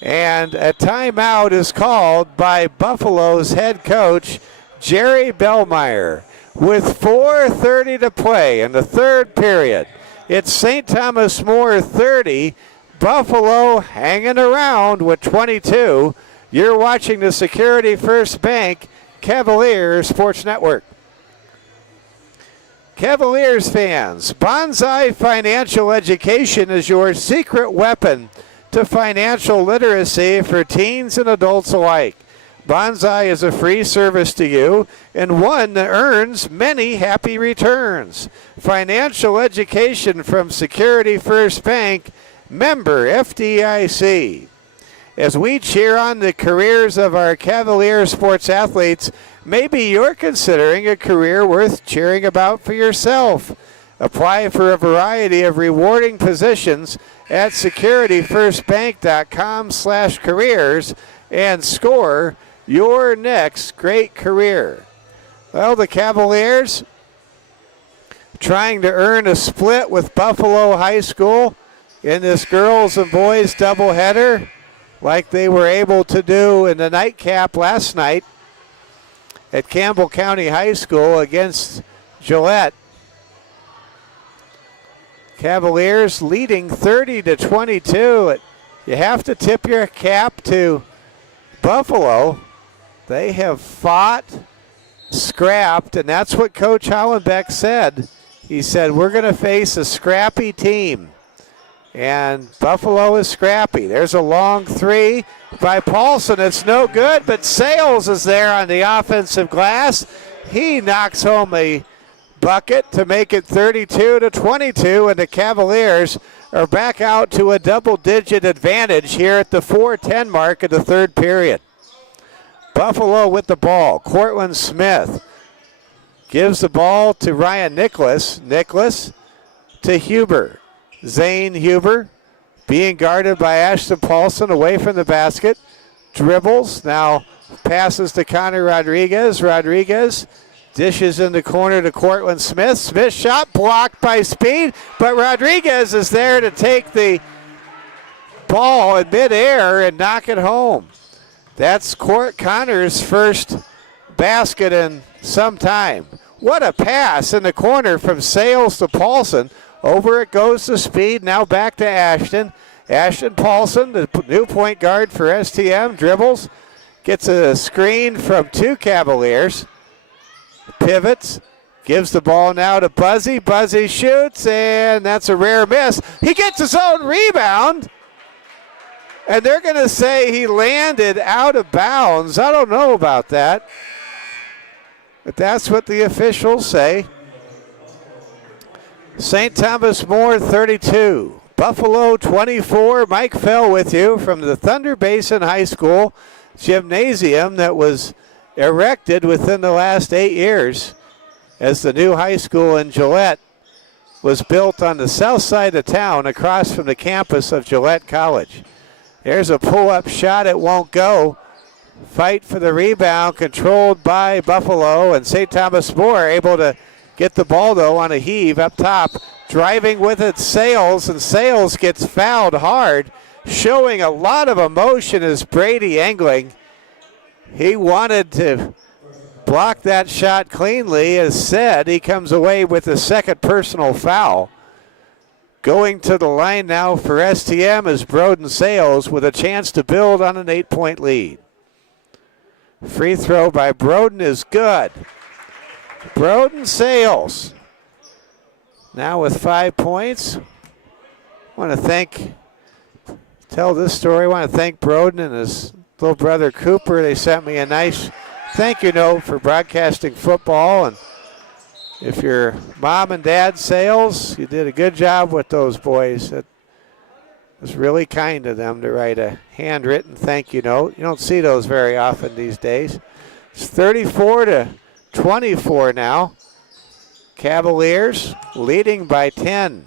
and a timeout is called by Buffalo's head coach Jerry Bellmeyer with 4:30 to play in the third period. It's St. Thomas More 30, Buffalo hanging around with 22. You're watching the Security First Bank Cavaliers Sports Network. Cavaliers fans, Bonsai Financial Education is your secret weapon to financial literacy for teens and adults alike. Bonsai is a free service to you and one that earns many happy returns. Financial education from Security First Bank, member FDIC. As we cheer on the careers of our Cavalier sports athletes, maybe you're considering a career worth cheering about for yourself. Apply for a variety of rewarding positions at securityfirstbank.com/careers and score your next great career. Well, the Cavaliers trying to earn a split with Buffalo High School in this girls and boys doubleheader, like they were able to do in the nightcap last night at Campbell County High School against Gillette. Cavaliers leading 30-22. You have to tip your cap to Buffalo. They have fought, scrapped, and that's what Coach Hollenbeck said. He said, we're going to face a scrappy team. And Buffalo is scrappy. There's a long three by Paulson. It's no good, but Sales is there on the offensive glass. He knocks home a bucket to make it 32-22, and the Cavaliers are back out to a double-digit advantage here at the 4:10 mark of the third period. Buffalo with the ball. Cortland Smith gives the ball to Ryan Nicholas. Nicholas to Huber. Zane Huber being guarded by Ashton Paulson away from the basket. Dribbles, now passes to Connor Rodriguez. Rodriguez dishes in the corner to Cortland Smith. Smith shot blocked by Speed, but Rodriguez is there to take the ball in midair and knock it home. That's Connor's first basket in some time. What a pass in the corner from Sales to Paulson. Over it goes to Speed, now back to Ashton. Ashton Paulson, the new point guard for STM, dribbles, gets a screen from two Cavaliers. Pivots, gives the ball now to Buzzy. Buzzy shoots, and that's a rare miss. He gets his own rebound, and they're going to say he landed out of bounds. I don't know about that, but that's what the officials say. St. Thomas More 32, Buffalo 24. Mike Fell with you from the Thunder Basin High School gymnasium that was erected within the last 8 years as the new high school in Gillette was built on the south side of town across from the campus of Gillette College. There's a pull-up shot. It won't go. Fight for the rebound controlled by Buffalo, and St. Thomas More able to get the ball, though, on a heave up top. Driving with it, Sales, and Sales gets fouled hard. Showing a lot of emotion is Brady Engling. He wanted to block that shot cleanly. As said, he comes away with a second personal foul. Going to the line now for STM is Broden Sales with a chance to build on an 8-point lead. Free throw by Broden is good. Broden Sales now with 5 points. I want to tell this story. I want to thank Broden and his little brother Cooper. They sent me a nice thank you note for broadcasting football. And if your mom and dad Sales, you did a good job with those boys. It was really kind of them to write a handwritten thank you note. You don't see those very often these days. It's 34-24 now. Cavaliers leading by 10.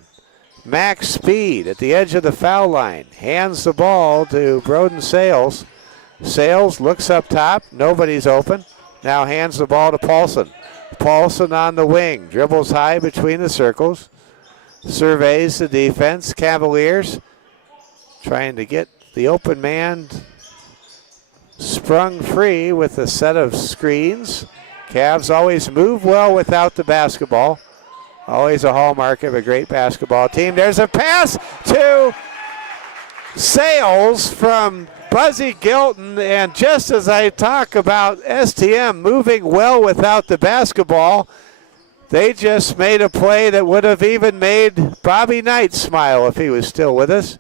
Max Speed at the edge of the foul line. Hands the ball to Broden Sales. Sales looks up top. Nobody's open. Now hands the ball to Paulson. Paulson on the wing. Dribbles high between the circles. Surveys the defense. Cavaliers trying to get the open man sprung free with a set of screens. Cavs always move well without the basketball. Always a hallmark of a great basketball team. There's a pass to Sales from Buzzy Gilton, and just as I talk about STM moving well without the basketball, they just made a play that would have even made Bobby Knight smile if he was still with us.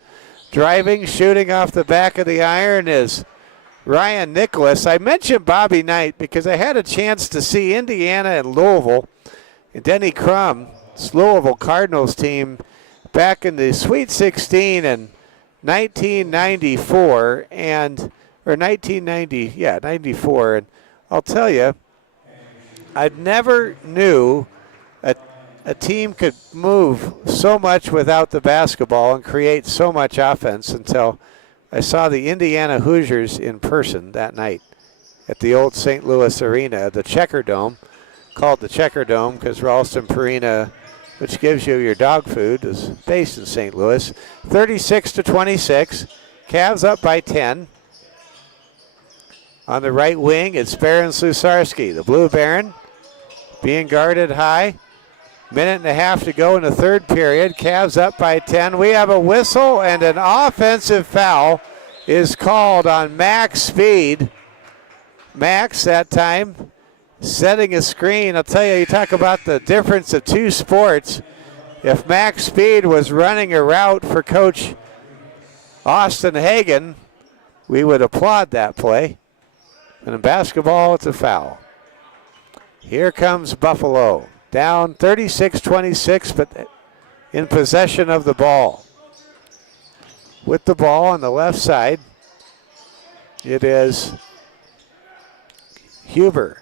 Driving, shooting off the back of the iron is Ryan Nicholas. I mentioned Bobby Knight because I had a chance to see Indiana and Louisville. And Denny Crum, this Louisville Cardinals team, back in the Sweet 16 in 1994 or 94. And I'll tell you, I never knew a team could move so much without the basketball and create so much offense until I saw the Indiana Hoosiers in person that night at the old St. Louis Arena, the Checker Dome, called the Checker Dome because Ralston Purina, which gives you your dog food, is based in St. Louis. 36-26. Cavs up by 10. On the right wing, it's Baron Slusarski, the Blue Baron, being guarded high. Minute and a half to go in the third period. Cavs up by 10. We have a whistle, and an offensive foul is called on Max Speed. Max, that time, setting a screen. I'll tell you, you talk about the difference of two sports. If Max Speed was running a route for Coach Austin Hagen, we would applaud that play. And in basketball, it's a foul. Here comes Buffalo. Down 36-26, but in possession of the ball. With the ball on the left side, it is Huber.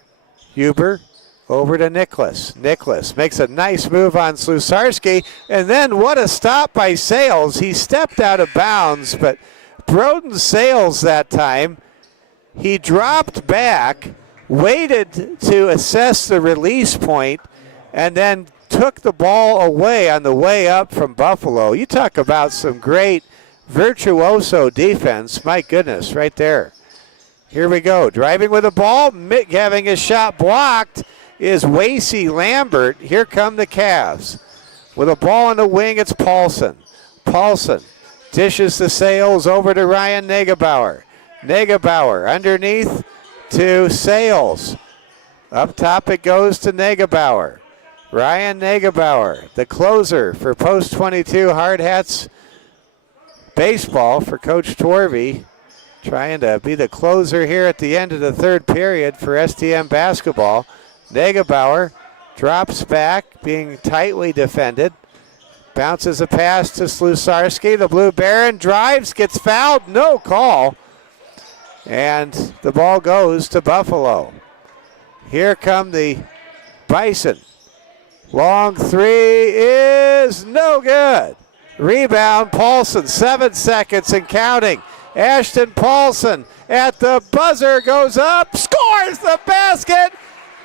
Huber over to Nicholas. Nicholas makes a nice move on Slusarski, and then what a stop by Sales. He stepped out of bounds, but Broden Sales that time, he dropped back, waited to assess the release point, and then took the ball away on the way up from Buffalo. You talk about some great virtuoso defense. My goodness, right there. Here we go. Driving with the ball. Mick having his shot blocked is Wasey Lambert. Here come the Cavs. With a ball on the wing, it's Paulson. Paulson dishes the Sales over to Ryan Negebauer. Negebauer underneath to Sales. Up top it goes to Negebauer. Ryan Negebauer, the closer for Post 22 Hard Hats baseball for Coach Torvey. Trying to be the closer here at the end of the third period for STM basketball. Negebauer drops back, being tightly defended. Bounces a pass to Slusarski. The Blue Baron drives, gets fouled, no call. And the ball goes to Buffalo. Here come the Bison. Long three is no good. Rebound, Paulson, 7 seconds and counting. Ashton Paulson at the buzzer goes up, scores the basket,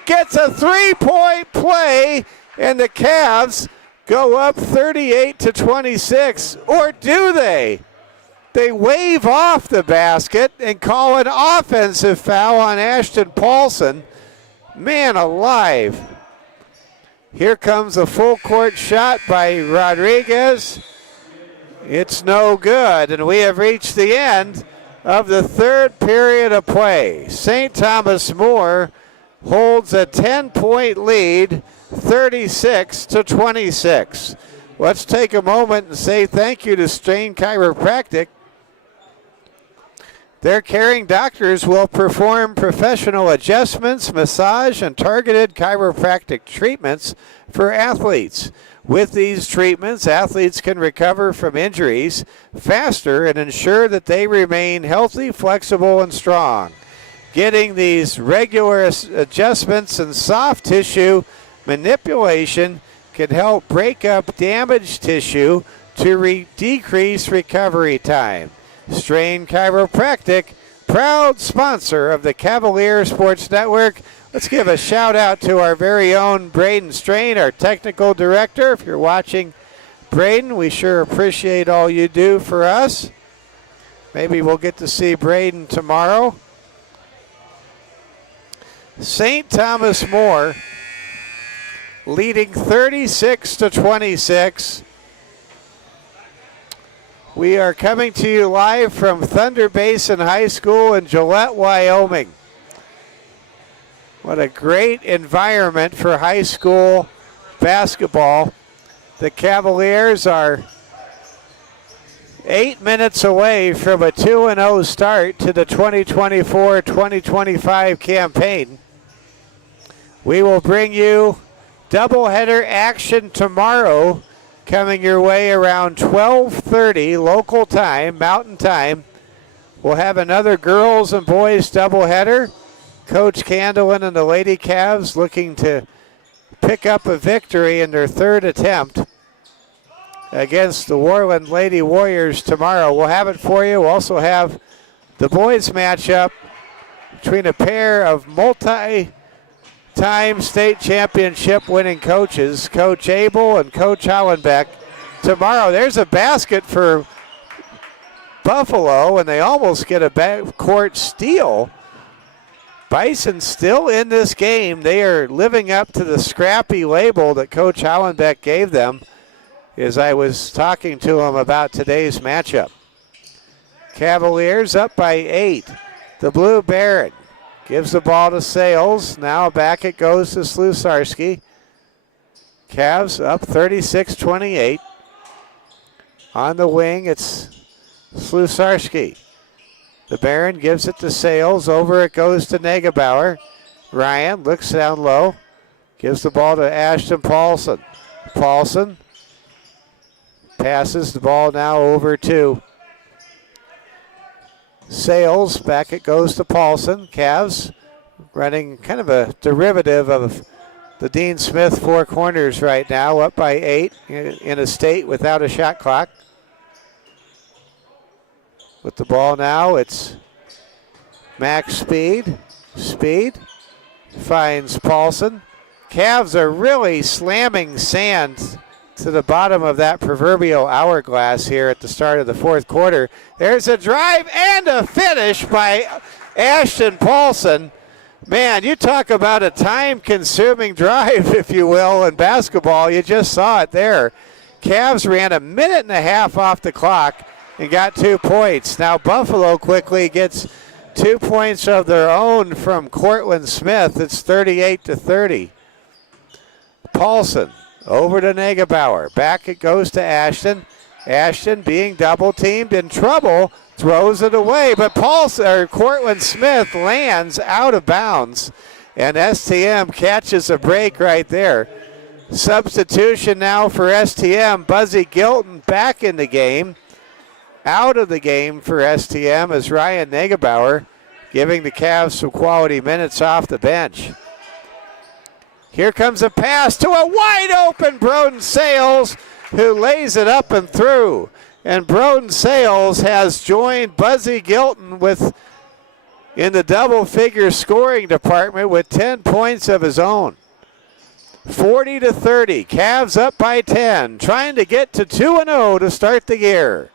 gets a three-point play, and the Cavs go up 38-26. Or do they? They wave off the basket and call an offensive foul on Ashton Paulson. Man alive. Here comes a full court shot by Rodriguez. It's no good, and we have reached the end of the third period of play. St. Thomas More holds a 10-point lead, 36-26. Let's take a moment and say thank you to Strain Chiropractic. Their caring doctors will perform professional adjustments, massage, and targeted chiropractic treatments for athletes. With these treatments, athletes can recover from injuries faster and ensure that they remain healthy, flexible, and strong. Getting these regular adjustments and soft tissue manipulation can help break up damaged tissue to decrease recovery time. Strain Chiropractic, proud sponsor of the Cavalier Sports Network. Let's give a shout out to our very own Braden Strain, our technical director. If you're watching, Braden, we sure appreciate all you do for us. Maybe we'll get to see Braden tomorrow. St. Thomas More leading 36-26. We are coming to you live from Thunder Basin High School in Gillette, Wyoming. What a great environment for high school basketball. The Cavaliers are 8 minutes away from a 2-0 start to the 2024-2025 campaign. We will bring you doubleheader action tomorrow, coming your way around 12:30 local time, Mountain Time. We'll have another girls and boys doubleheader. Coach Candlin and the Lady Cavs looking to pick up a victory in their third attempt against the Warland Lady Warriors tomorrow. We'll have it for you. We'll also have the boys matchup between a pair of multi-time state championship winning coaches, Coach Abel and Coach Hollenbeck. Tomorrow, there's a basket for Buffalo, and they almost get a backcourt steal. Bison still in this game. They are living up to the scrappy label that Coach Hollenbeck gave them as I was talking to him about today's matchup. Cavaliers up by 8. The Blue Baron gives the ball to Sales. Now back it goes to Slusarski. Cavs up 36-28. On the wing, it's Slusarski. The Baron gives it to Sales. Over it goes to Negebauer. Ryan looks down low. Gives the ball to Ashton Paulson. Paulson passes the ball now over to Sales. Back it goes to Paulson. Cavs running kind of a derivative of the Dean Smith four corners right now, up by 8 in a state without a shot clock. With the ball now, it's Max Speed. Speed finds Paulson. Cavs are really slamming sand to the bottom of that proverbial hourglass here at the start of the fourth quarter. There's a drive and a finish by Ashton Paulson. Man, you talk about a time-consuming drive, if you will, in basketball. You just saw it there. Cavs ran a minute and a half off the clock and got 2 points. Now Buffalo quickly gets 2 points of their own from Cortland Smith. It's 38-30. Paulson over to Negebauer. Back it goes to Ashton. Ashton being double teamed, in trouble, throws it away, but Cortland Smith lands out of bounds, and STM catches a break right there. Substitution now for STM. Buzzy Gilton back in the game. Out of the game for STM is Ryan Negebauer, giving the Cavs some quality minutes off the bench. Here comes a pass to a wide open Broden Sales, who lays it up and through. And Broden Sales has joined Buzzy Gilton in the double-figure scoring department with 10 points of his own. 40-30, Cavs up by 10, trying to get to 2-0 to start the year.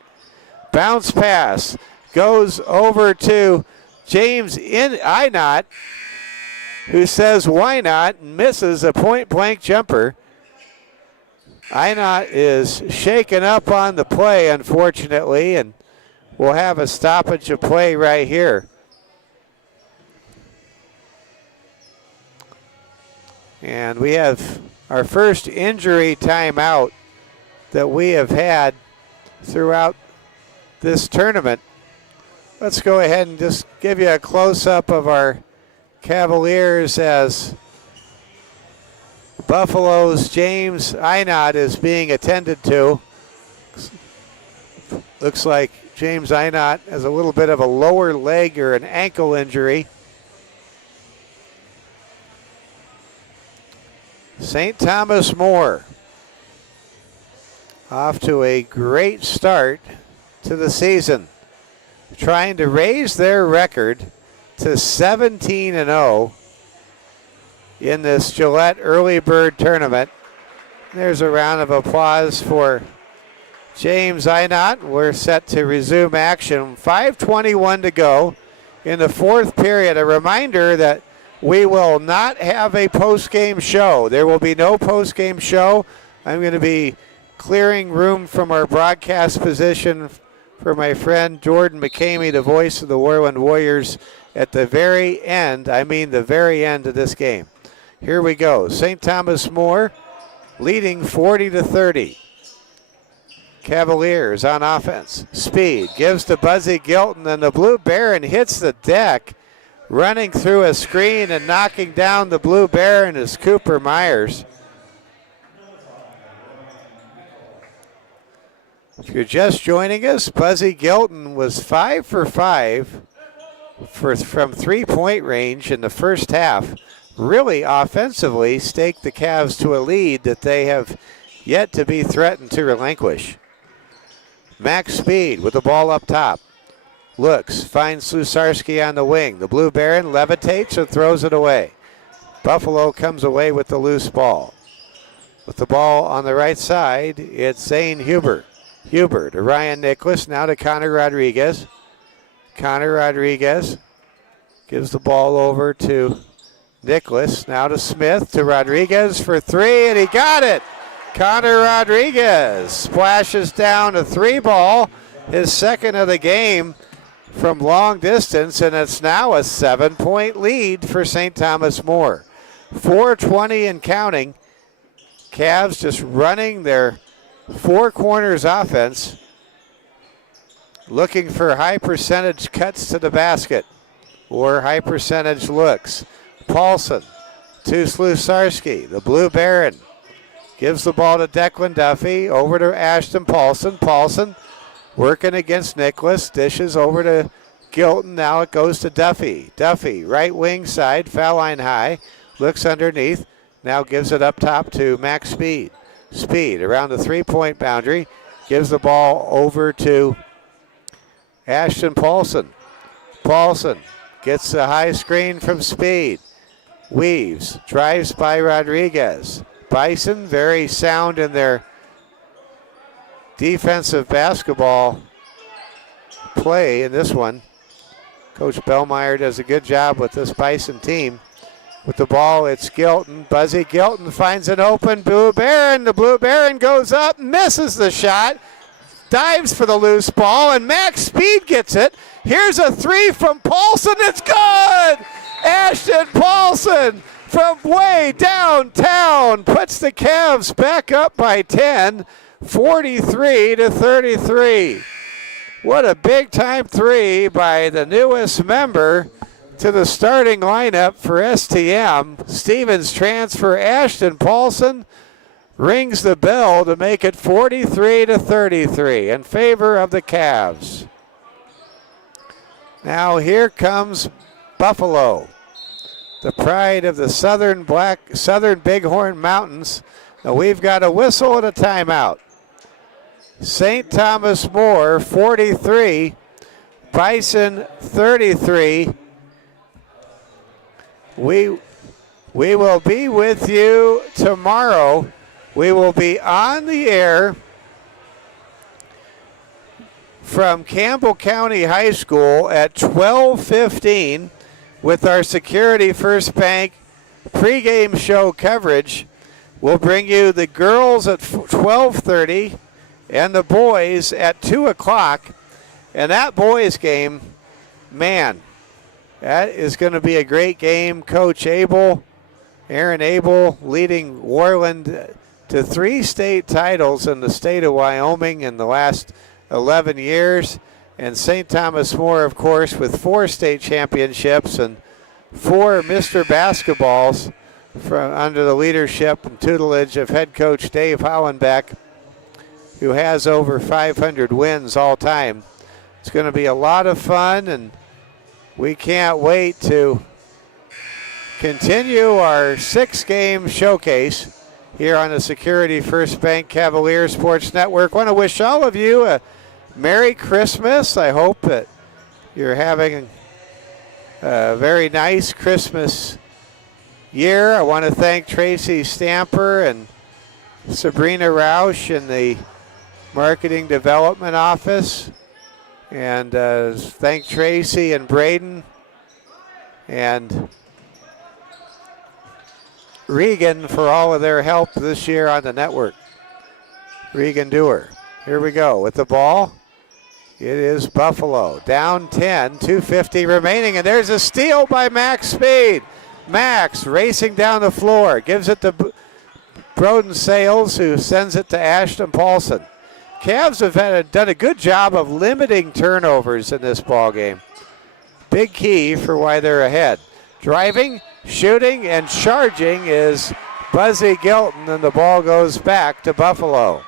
Bounce pass goes over to James Inot, who says why not, and misses a point-blank jumper. Inot is shaken up on the play, unfortunately, and we'll have a stoppage of play right here. And we have our first injury timeout that we have had throughout this tournament. Let's go ahead and just give you a close-up of our Cavaliers as Buffalo's James Inot is being attended to. Looks like James Inot has a little bit of a lower leg or an ankle injury. St. Thomas More off to a great start to the season, trying to raise their record to 17-0 in this Gillette Early Bird Tournament. There's a round of applause for James Inot. We're set to resume action. 5:21 to go in the fourth period. A reminder that we will not have a post-game show. There will be no post-game show. I'm going to be clearing room from our broadcast position for my friend Jordan McCamey, the voice of the Warland Warriors, at the very end, the very end of this game. Here we go. St. Thomas More leading 40-30. Cavaliers on offense. Speed gives to Buzzy Gilton, and the Blue Baron hits the deck, running through a screen and knocking down the Blue Baron is Cooper Myers. If you're just joining us, Buzzy Gilton was 5 for 5 from three-point range in the first half. Really offensively staked the Cavs to a lead that they have yet to be threatened to relinquish. Max Speed with the ball up top. Looks, finds Slusarski on the wing. The Blue Baron levitates and throws it away. Buffalo comes away with the loose ball. With the ball on the right side, it's Zane Huber. Huber to Ryan Nicholas, now to Connor Rodriguez. Connor Rodriguez gives the ball over to Nicholas, now to Smith, to Rodriguez for three, and he got it. Connor Rodriguez splashes down a three ball, his second of the game from long distance, and it's now a 7-point lead for St. Thomas More. 4:20 and counting. Cavs just running their four corners offense, looking for high percentage cuts to the basket or high percentage looks. Paulson to Slusarski. The Blue Baron gives the ball to Declan Duffy. Over to Ashton Paulson. Paulson working against Nicholas. Dishes over to Gilton. Now it goes to Duffy. Duffy, right wing side, foul line high. Looks underneath. Now gives it up top to Max Speed. Speed around the three-point boundary. Gives the ball over to Ashton Paulson. Paulson gets a high screen from Speed. Weaves, drives by Rodriguez. Bison very sound in their defensive basketball play in this one. Coach Bellmeyer does a good job with this Bison team. With the ball, it's Gilton. Buzzy Gilton finds an open Blue Baron. The Blue Baron goes up, misses the shot, dives for the loose ball, and Max Speed gets it. Here's a three from Paulson. It's good! Ashton Paulson from way downtown puts the Cavs back up by 10, 43-33. What a big-time three by the newest member to the starting lineup for STM. Stevens transfer Ashton Paulson rings the bell to make it 43-33 in favor of the Cavs. Now here comes Buffalo, the pride of the Southern Bighorn Mountains. Now we've got a whistle and a timeout. St. Thomas More 43, Bison 33. We will be with you tomorrow. We will be on the air from Campbell County High School at 12:15 with our Security First Bank pregame show coverage. We'll bring you the girls at 12:30 and the boys at 2 o'clock. And that boys game, man, that is going to be a great game. Coach Abel, Aaron Abel, leading Worland to 3 state titles in the state of Wyoming in the last 11 years. And St. Thomas More, of course, with 4 state championships and 4 Mr. Basketballs from under the leadership and tutelage of head coach Dave Hollenbeck, who has over 500 wins all time. It's going to be a lot of fun, and we can't wait to continue our 6-game showcase here on the Security First Bank Cavaliers Sports Network. I want to wish all of you a Merry Christmas. I hope that you're having a very nice Christmas year. I want to thank Tracy Stamper and Sabrina Roush in the Marketing Development Office. And thank Tracy and Braden and Regan for all of their help this year on the network. Regan Dewar. Here we go with the ball. It is Buffalo down 10, 2:50 remaining, and there's a steal by Max Speed. Max racing down the floor, gives it to Broden Sales, who sends it to Ashton Paulson. Cavs have done a good job of limiting turnovers in this ball game. Big key for why they're ahead. Driving, shooting, and charging is Buzzy Gilton, and the ball goes back to Buffalo.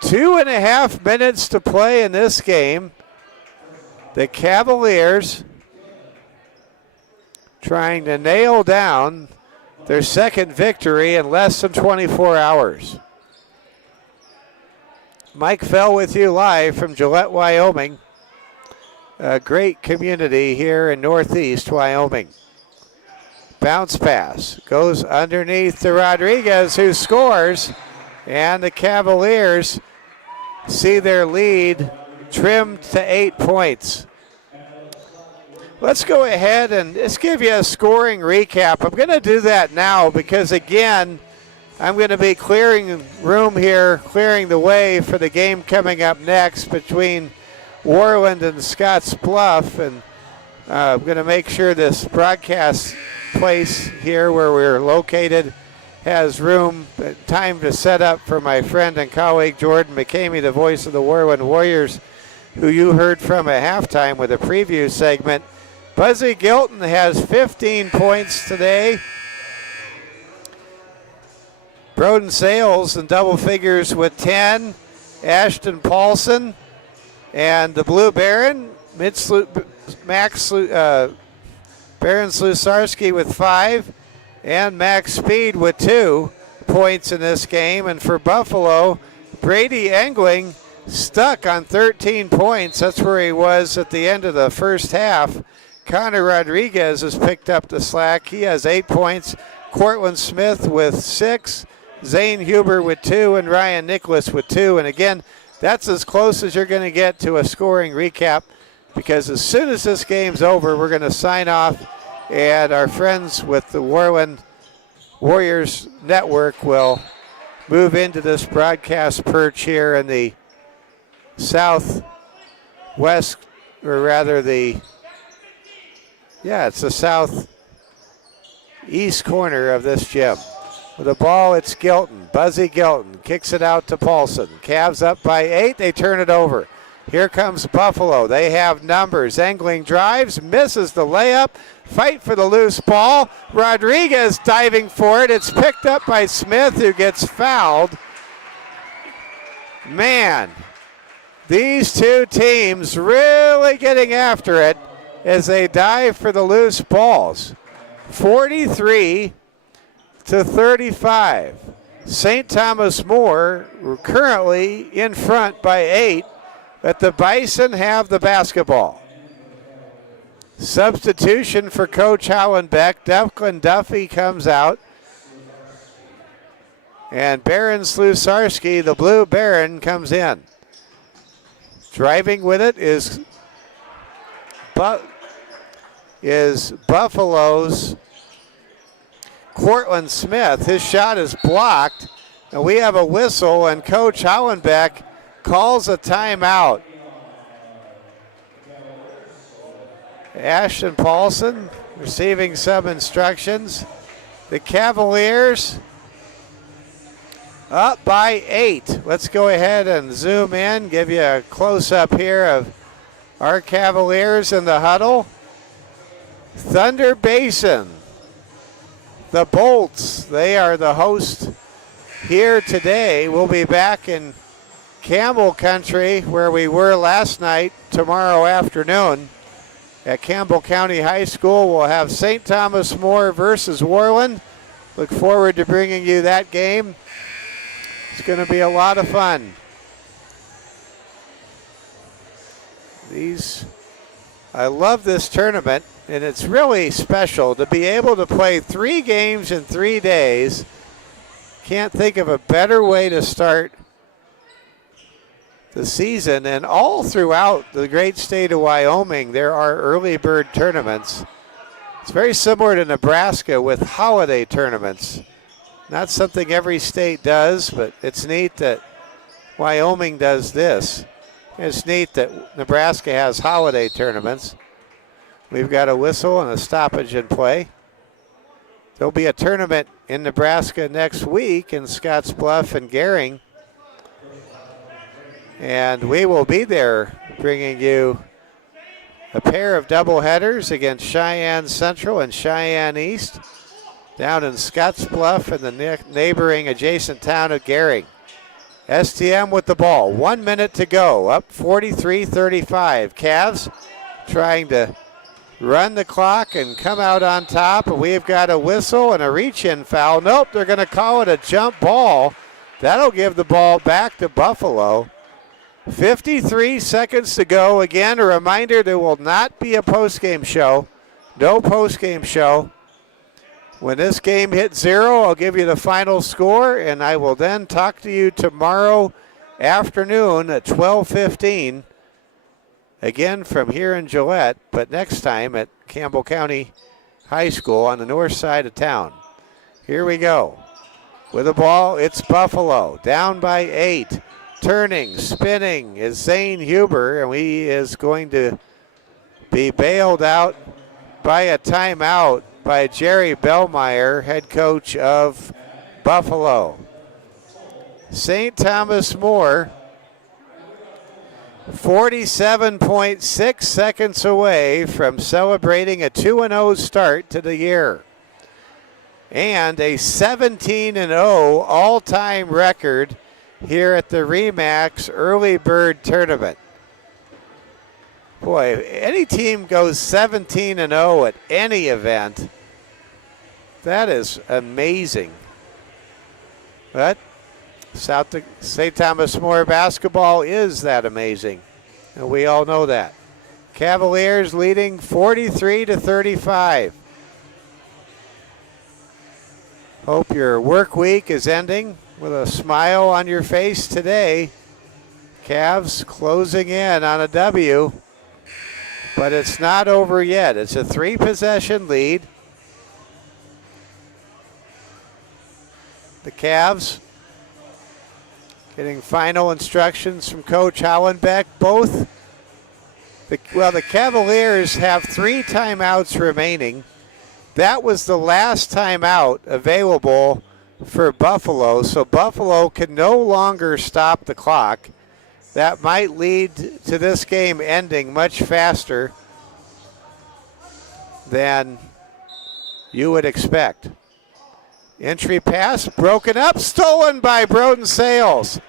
2.5 minutes to play in this game. The Cavaliers trying to nail down their second victory in less than 24 hours. Mike Fell with you live from Gillette, Wyoming. A great community here in Northeast Wyoming. Bounce pass goes underneath to Rodriguez, who scores, and the Cavaliers see their lead trimmed to 8 points. Let's go ahead and let's give you a scoring recap. I'm going to do that now because, again, I'm going to be clearing room here, clearing the way for the game coming up next between Worland and Scotts Bluff. And I'm going to make sure this broadcast place here where we're located has room, time to set up for my friend and colleague Jordan McCamey, the voice of the Worland Warriors, who you heard from at halftime with a preview segment. Buzzy Gilton has 15 points today. Broden Sales in double figures with 10. Ashton Paulson and the Blue Baron, Baron Slusarski with 5, and Max Speed with 2 points in this game. And for Buffalo, Brady Engling stuck on 13 points. That's where he was at the end of the first half. Connor Rodriguez has picked up the slack. He has 8 points. Cortland Smith with 6. Zane Huber with 2 and Ryan Nicholas with 2. And again, that's as close as you're going to get to a scoring recap, because as soon as this game's over, we're going to sign off, and our friends with the Warland Warriors Network will move into this broadcast perch here in the southwest, or rather it's the southeast corner of this gym. With the ball, it's Gilton. Buzzy Gilton kicks it out to Paulson. Cavs up by 8. They turn it over. Here comes Buffalo. They have numbers. Engling drives, misses the layup. Fight for the loose ball. Rodriguez diving for it. It's picked up by Smith, who gets fouled. Man, these two teams really getting after it as they dive for the loose balls. 43-35. St. Thomas More currently in front by 8, but the Bison have the basketball. Substitution for Coach Hollenbeck. Declan Duffy comes out. And Baron Slusarski, the Blue Baron, comes in. Driving with it is Buffalo's Cortland Smith. His shot is blocked, and we have a whistle, and Coach Hollenbeck calls a timeout. Ashton Paulson receiving some instructions. The Cavaliers up by 8. Let's go ahead and zoom in, give you a close-up here of our Cavaliers in the huddle. Thunder Basin, the Bolts, they are the host here today. We'll be back in Campbell Country, where we were last night, tomorrow afternoon at Campbell County High School. We'll have St. Thomas More versus Warland. Look forward to bringing you that game. It's going to be a lot of fun. I love this tournament, and it's really special to be able to play 3 games in 3 days. Can't think of a better way to start the season. And all throughout the great state of Wyoming, there are early bird tournaments. It's very similar to Nebraska with holiday tournaments. Not something every state does, but it's neat that Wyoming does this. It's neat that Nebraska has holiday tournaments. We've got a whistle and a stoppage in play. There'll be a tournament in Nebraska next week in Scottsbluff and Gering. And we will be there bringing you a pair of doubleheaders against Cheyenne Central and Cheyenne East down in Scottsbluff and the neighboring adjacent town of Gering. STM with the ball. 1 minute to go. Up 43-35. Cavs trying to run the clock and come out on top. And we've got a whistle and a reach-in foul. Nope, they're going to call it a jump ball. That'll give the ball back to Buffalo. 53 seconds to go. Again, a reminder, there will not be a postgame show. No postgame show. When this game hits 0, I'll give you the final score, and I will then talk to you tomorrow afternoon at 12:15. Again from here in Gillette, but next time at Campbell County High School on the north side of town. Here we go. With the ball, it's Buffalo. Down by 8. Turning, spinning is Zane Huber, and he is going to be bailed out by a timeout by Jerry Bellmeyer, head coach of Buffalo. St. Thomas More, 47.6 seconds away from celebrating a 2-0 start to the year. and a 17-0 all-time record here at the RE/MAX Early Bird Tournament. Boy, if any team goes 17-0 at any event, that is amazing. But St. Thomas More basketball is that amazing, and we all know that. Cavaliers leading 43-35. Hope your work week is ending with a smile on your face today. Cavs closing in on a W, but it's not over yet. It's a 3-possession lead. The Cavs getting final instructions from Coach Hollenbeck. The Cavaliers have 3 timeouts remaining. That was the last timeout available for Buffalo, so Buffalo can no longer stop the clock. That might lead to this game ending much faster than you would expect. Entry pass broken up, stolen by Broden Sales.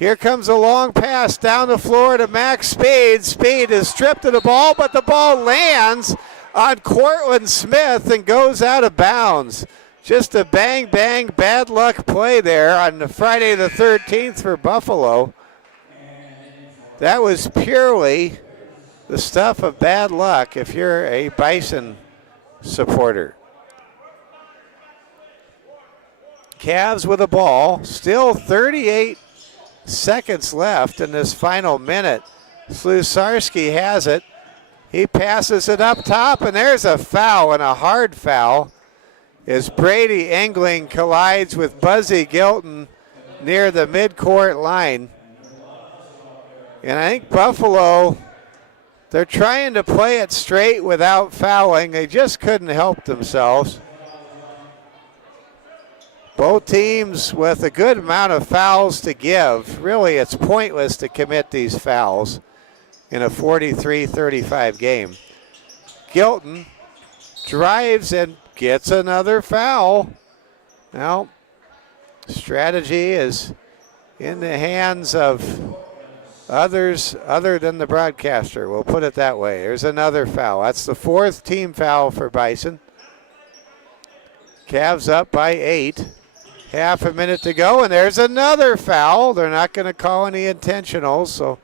Here comes a long pass down the floor to Max Speed. Speed is stripped of the ball, but the ball lands on Cortland Smith and goes out of bounds. Just a bang, bang, bad luck play there on the Friday the 13th for Buffalo. That was purely the stuff of bad luck if you're a Bison supporter. Cavs with a ball, still 38 seconds left in this final minute. Slusarski has it. He passes it up top, and there's a foul, and a hard foul, as Brady Engling collides with Buzzy Gilton near the midcourt line. And I think Buffalo, they're trying to play it straight without fouling. They just couldn't help themselves. Both teams with a good amount of fouls to give. Really, it's pointless to commit these fouls in a 43-35 game. Gilton drives and gets another foul. Now, strategy is in the hands of others other than the broadcaster. We'll put it that way. There's another foul. That's the 4th team foul for Bison. Cavs up by 8. Half a minute to go, and there's another foul. They're not going to call any intentionals, so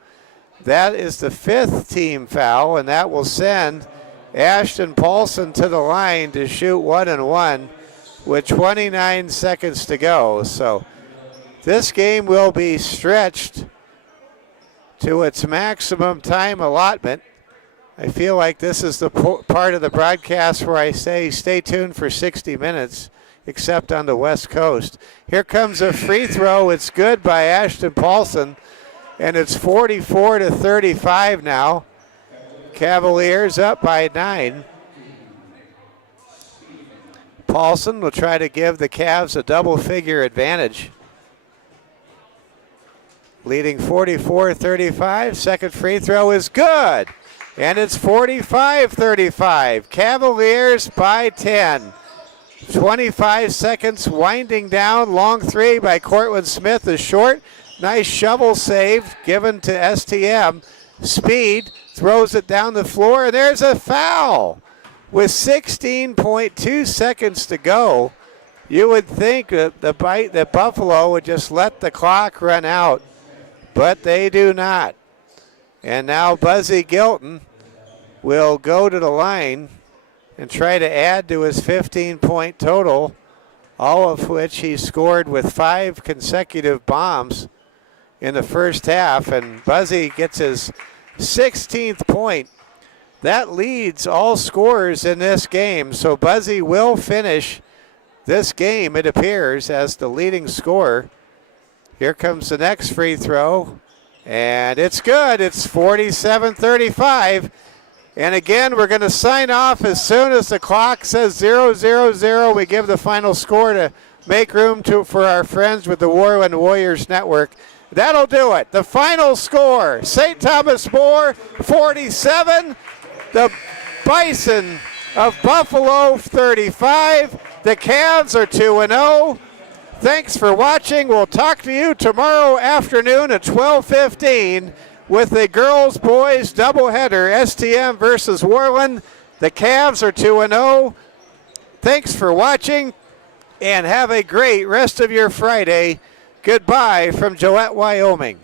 that is the 5th team foul, and that will send Ashton Paulson to the line to shoot 1-1 with 29 seconds to go. So this game will be stretched to its maximum time allotment. I feel like this is the part of the broadcast where I say stay tuned for 60 minutes, except on the West Coast. Here comes a free throw. It's good by Ashton Paulson, and it's 44-35 now. Cavaliers up by 9. Paulson will try to give the Cavs a double-figure advantage. Leading 44-35. Second free throw is good, and it's 45-35. Cavaliers by 10. 25 seconds winding down. Long three by Cortland Smith is short. Nice shovel save given to STM. Speed throws it down the floor, and there's a foul. With 16.2 seconds to go, you would think that Buffalo would just let the clock run out, but they do not. And now Buzzy Gilton will go to the line and try to add to his 15-point total, all of which he scored with 5 consecutive bombs in the first half, and Buzzy gets his 16th point. That leads all scorers in this game, so Buzzy will finish this game, it appears, as the leading scorer. Here comes the next free throw, and it's good. It's 47-35. And again, we're going to sign off as soon as the clock says 0-0-0. We give the final score to make room for our friends with the Warland Warriors Network. That'll do it. The final score, St. Thomas More 47, the Bison of Buffalo 35. The Cavs are 2-0. Thanks for watching. We'll talk to you tomorrow afternoon at 12:15 with the girls-boys doubleheader, STM versus Worland. The Cavs are 2-0. Thanks for watching, and have a great rest of your Friday. Goodbye from Gillette, Wyoming.